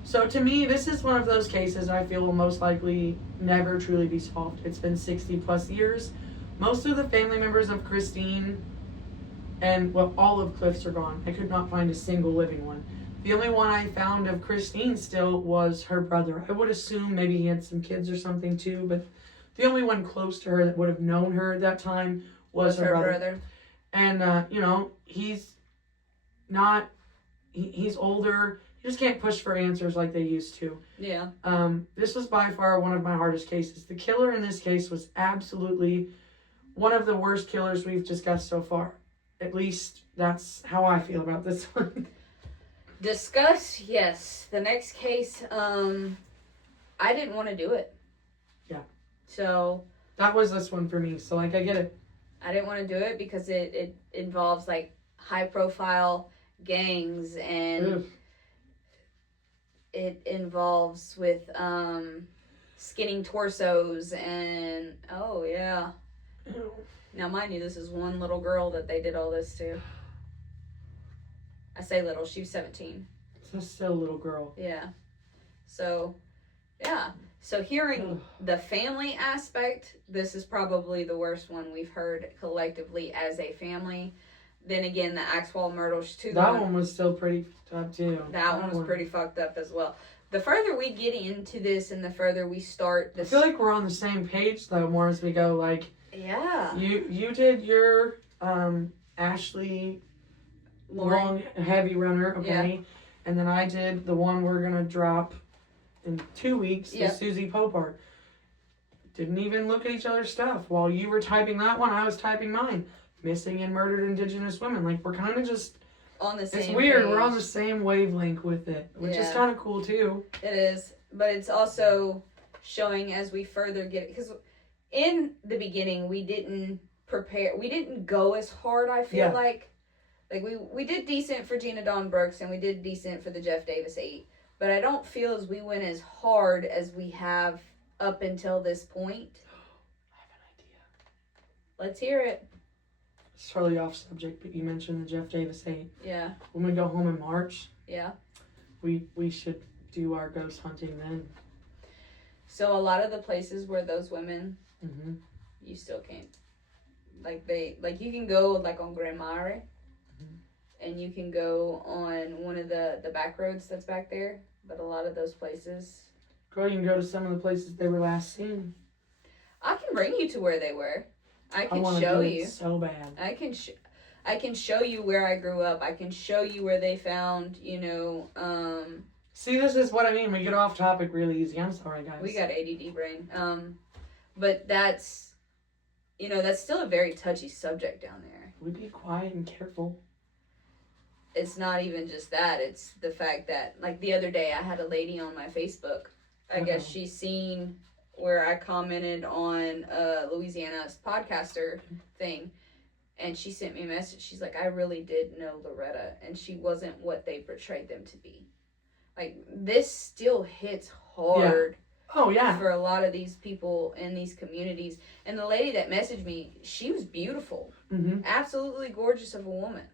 So to me, this is one of those cases I feel will most likely never truly be solved. It's been 60 plus years. Most of the family members of Christine and, all of Cliff's are gone. I could not find a single living one. The only one I found of Christine still was her brother. I would assume maybe he had some kids or something too, but the only one close to her that would have known her at that time was her brother. And, he's not, he's older. You just can't push for answers like they used to. Yeah. This was by far one of my hardest cases. The killer in this case was absolutely one of the worst killers we've discussed so far. At least that's how I feel about this one. Discuss, yes. The next case, I didn't want to do it. Yeah. So. That was this one for me, so I get it. I didn't want to do it because it involves, high profile gangs, and it involves with skinning torsos, and now mind you, this is one little girl that they did all this to. I say little, she was 17. So still a little girl. Yeah. So hearing the family aspect, this is probably the worst one we've heard collectively as a family. Then again, the Axwell murders too. That one was still pretty fucked up too. That one was pretty fucked up as well. The further we get into this and the further we start this, I feel like we're on the same page though more as we go. You did your Ashley long heavy runner, okay? Yeah. And then I did the one we're gonna drop in 2 weeks Yep. is Susie Popart. Didn't even look at each other's stuff. While you were typing that one, I was typing mine. Missing and murdered Indigenous women. Like, we're kind of just... On the same It's weird. page. We're on the same wavelength with it, which is kind of cool, too. It is. But it's also showing as we further get it. Because in the beginning, we didn't prepare. We didn't go as hard, I feel like. Like, we did decent for Gina Dawn Brooks, and we did decent for the Jeff Davis 8. But I don't feel as we went as hard as we have up until this point. I have an idea. Let's hear it. It's totally off subject, but you mentioned the Jeff Davis 8. Yeah. When we go home in March, we should do our ghost hunting then. So a lot of the places where those women, Mm-hmm. you still can't. Like you can go like on Grand Mare, and you can go on one of the back roads that's back there. But a lot of those places, Girl, you can go to some of the places they were last seen. I can bring you to where they were. I can wanna show do it you. so bad. I can show you where I grew up. I can show you where they found, See, this is what I mean. We get off topic really easy. I'm sorry, guys. we got ADD brain. But that's still a very touchy subject down there. We be quiet and careful. It's not even just that. It's the fact that, like, the other day I had a lady on my Facebook. I guess she's seen where I commented on Louisiana's podcaster thing. And she sent me a message. She's like, I really did know Loretta. And she wasn't what they portrayed them to be. Like, this still hits hard. Oh, yeah. For a lot of these people in these communities. And the lady that messaged me, she was beautiful. Mm-hmm. Absolutely gorgeous of a woman.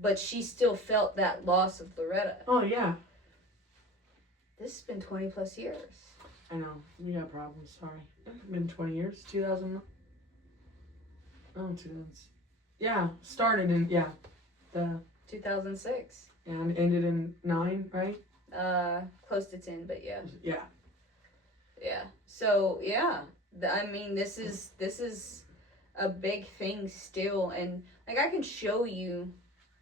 But she still felt that loss of Loretta. Oh, yeah. This has been 20 plus years. I know. We got problems. Sorry. It's been 20 years. 2000. Oh, 2000. Yeah. Started in, the 2006. and ended in 9, right? Close to 10, but yeah. Yeah. Yeah. So, yeah. I mean, this is a big thing still. And, like, I can show you,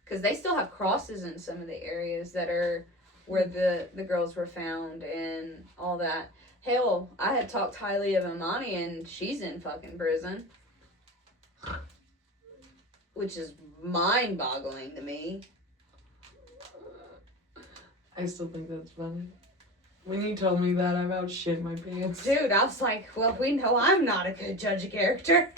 because they still have crosses in some of the areas that are where the girls were found and all that. Hell, I had talked highly of Imani, and she's in fucking prison. Which is mind-boggling to me. I still think that's funny. When you told me that, I about shit my pants. Dude, I was like, well, we know I'm not a good judge of character.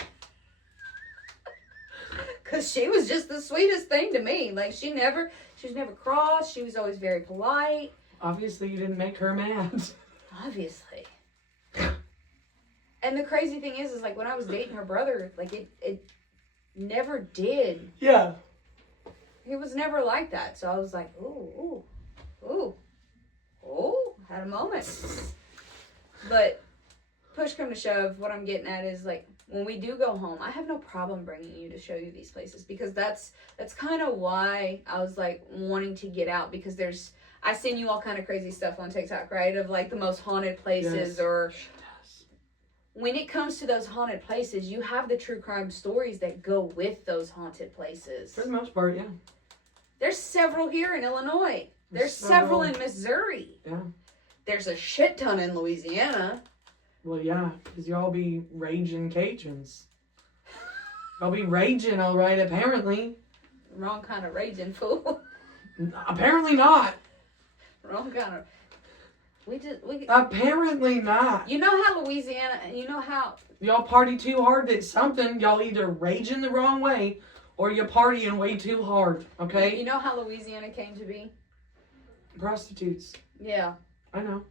Because she was just the sweetest thing to me. Like, she was never cross. She was always very polite. Obviously, you didn't make her mad. Obviously. And the crazy thing is like, when I was dating her brother, like, it never did. Yeah. He was never like that. So I was like, ooh. Had a moment. But push come to shove, what I'm getting at is, like, when we do go home, I have no problem bringing you to show you these places, because that's kind of why I was, like, wanting to get out, because I send you all kind of crazy stuff on TikTok, right, of, like, the most haunted places, or when it comes to those haunted places, you have the true crime stories that go with those haunted places. For the most part, yeah. There's several here in Illinois. There's several in Missouri. Yeah. There's a shit ton in Louisiana. Well, yeah, because y'all be raging Cajuns. Y'all be raging, all right, apparently. Wrong kind of raging, fool. Apparently not. Wrong kind of... Apparently not. You know how Louisiana... You know how... Y'all party too hard at something. Y'all either raging the wrong way or you partying way too hard, okay? You know how Louisiana came to be? Prostitutes. Yeah. I know.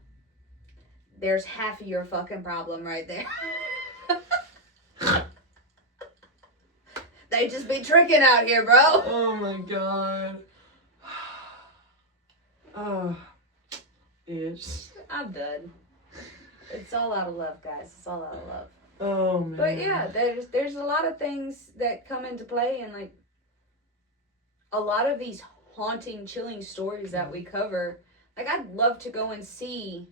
There's half of your fucking problem right there. They just be tricking out here, bro. Oh my god. I'm done. It's all out of love, guys. It's all out of love. Oh man. But yeah, there's a lot of things that come into play, and like a lot of these haunting, chilling stories that we cover. Like, I'd love to go and see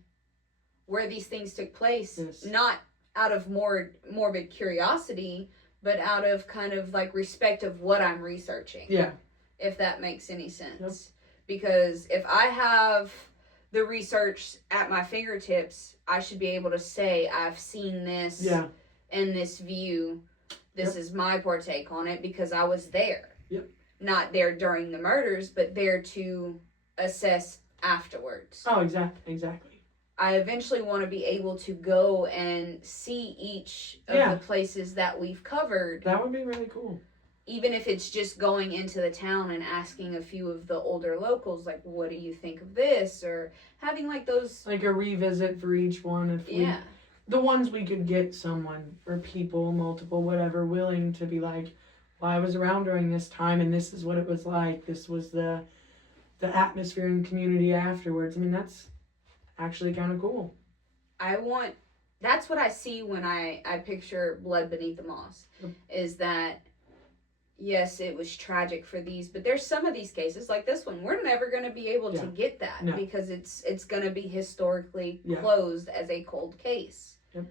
where these things took place. Yes. Not out of morbid curiosity, but out of kind of like respect of what I'm researching. Yeah. If that makes any sense. Yep. Because if I have the research at my fingertips, I should be able to say, I've seen this in this view. This is my partake on it because I was there. Yep. Not there during the murders, but there to assess afterwards. Oh, exactly. I eventually want to be able to go and see each of the places that we've covered. That would be really cool. Even if it's just going into the town and asking a few of the older locals, like, what do you think of this? Or having, like, those... Like a revisit for each one. The ones we could get someone, or people, multiple, whatever, willing to be like, well, I was around during this time, and this is what it was like. This was the atmosphere and community afterwards. I mean, that's actually kind of cool. That's what I see when I picture Blood Beneath the Moss, is that... Yes, it was tragic for these, but there's some of these cases, like this one, we're never going to be able to get that because it's going to be historically closed as a cold case. Yep.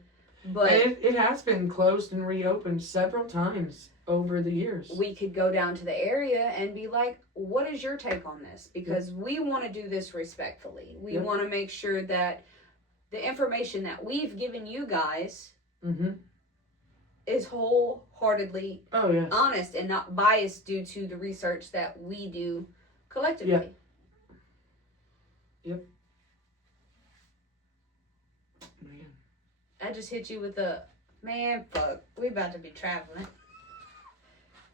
But it has been closed and reopened several times over the years. We could go down to the area and be like, what is your take on this? Because we want to do this respectfully. We want to make sure that the information that we've given you guys is wholeheartedly honest and not biased due to the research that we do collectively. Yep. Man. I just hit you with a, man, fuck, we about to be traveling.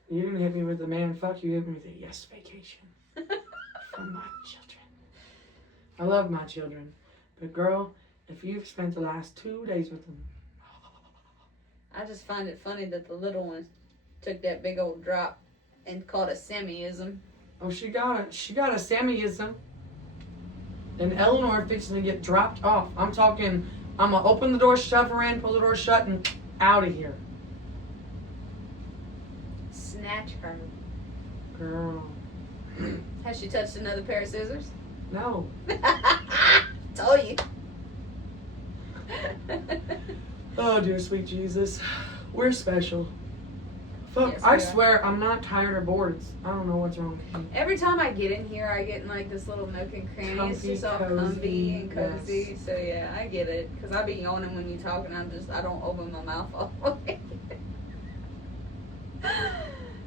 You didn't hit me with the man, fuck, you hit me with a yes vacation. From my children. I love my children. But girl, if you've spent the last 2 days with them, I just find it funny that the little one took that big old drop and called a Sammyism. Oh, she got a Sammyism. And Eleanor fixing to get dropped off. I'm talking, I'm going to open the door, shove her in, pull the door shut, and out of here. Snatch her. Girl. Has she touched another pair of scissors? No. Told you. Oh, dear sweet Jesus. We're special. Fuck, yes, I swear I'm not tired or bored. I don't know what's wrong with me. Every time I get in here, I get in like this little nook and cranny. Comfy, it's just all cozy, comfy and cozy. yes. So yeah, I get it. Because I be yawning when you talk and I don't open my mouth all the way.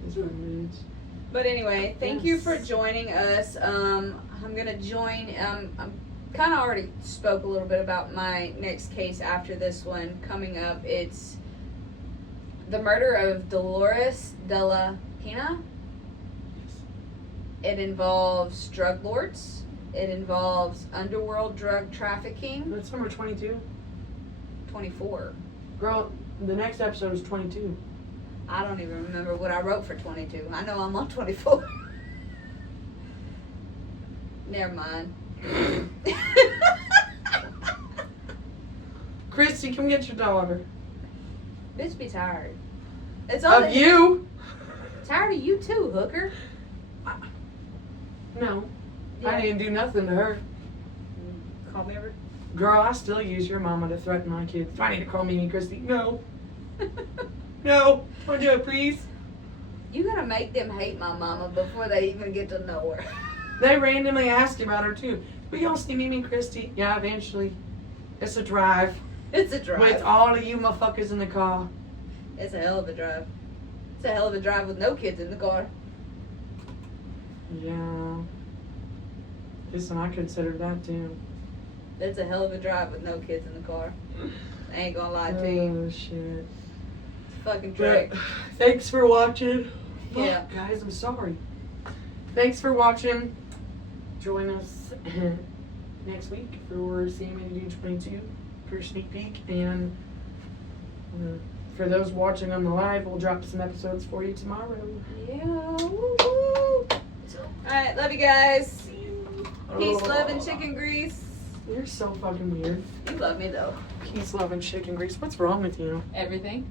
It's what it is. But anyway, thank you for joining us. I'm going to join... I'm kind of already spoke a little bit about my next case after this one coming up. It's the murder of Dolores de la Pena. It involves drug lords. It involves underworld drug trafficking. That's number 22. 24. Girl, the next episode is 22. I don't even remember what I wrote for 22. I know I'm on 24. Never mind. Christy, come get your daughter. Bitch be tired. It's all of you? Tired of you too, hooker. No. Yeah. I didn't do nothing to her. Call me ever? Girl, I still use your mama to threaten my kids. Do I need to call Mimi Christy? No. No. Don't do it, please. You gotta make them hate my mama before they even get to know her. They randomly ask about her too. Will y'all see Mimi Christy? Yeah, eventually. It's a drive. It's a drive. With all of you motherfuckers in the car. It's a hell of a drive. It's a hell of a drive with no kids in the car. Yeah. Listen, I consider that too. It's a hell of a drive with no kids in the car. I ain't gonna lie to you. Oh, shit. It's a fucking trick. Thanks for watching. Yeah. Oh, guys, I'm sorry. Thanks for watching. Join us next week for CMAD 22 for a sneak peek. And for those watching on the live, we'll drop some episodes for you tomorrow. Yeah. Woo-hoo. Alright, love you guys. Peace, love, and chicken grease. You're so fucking weird. You love me though. Peace, love, and chicken grease. What's wrong with you? Everything.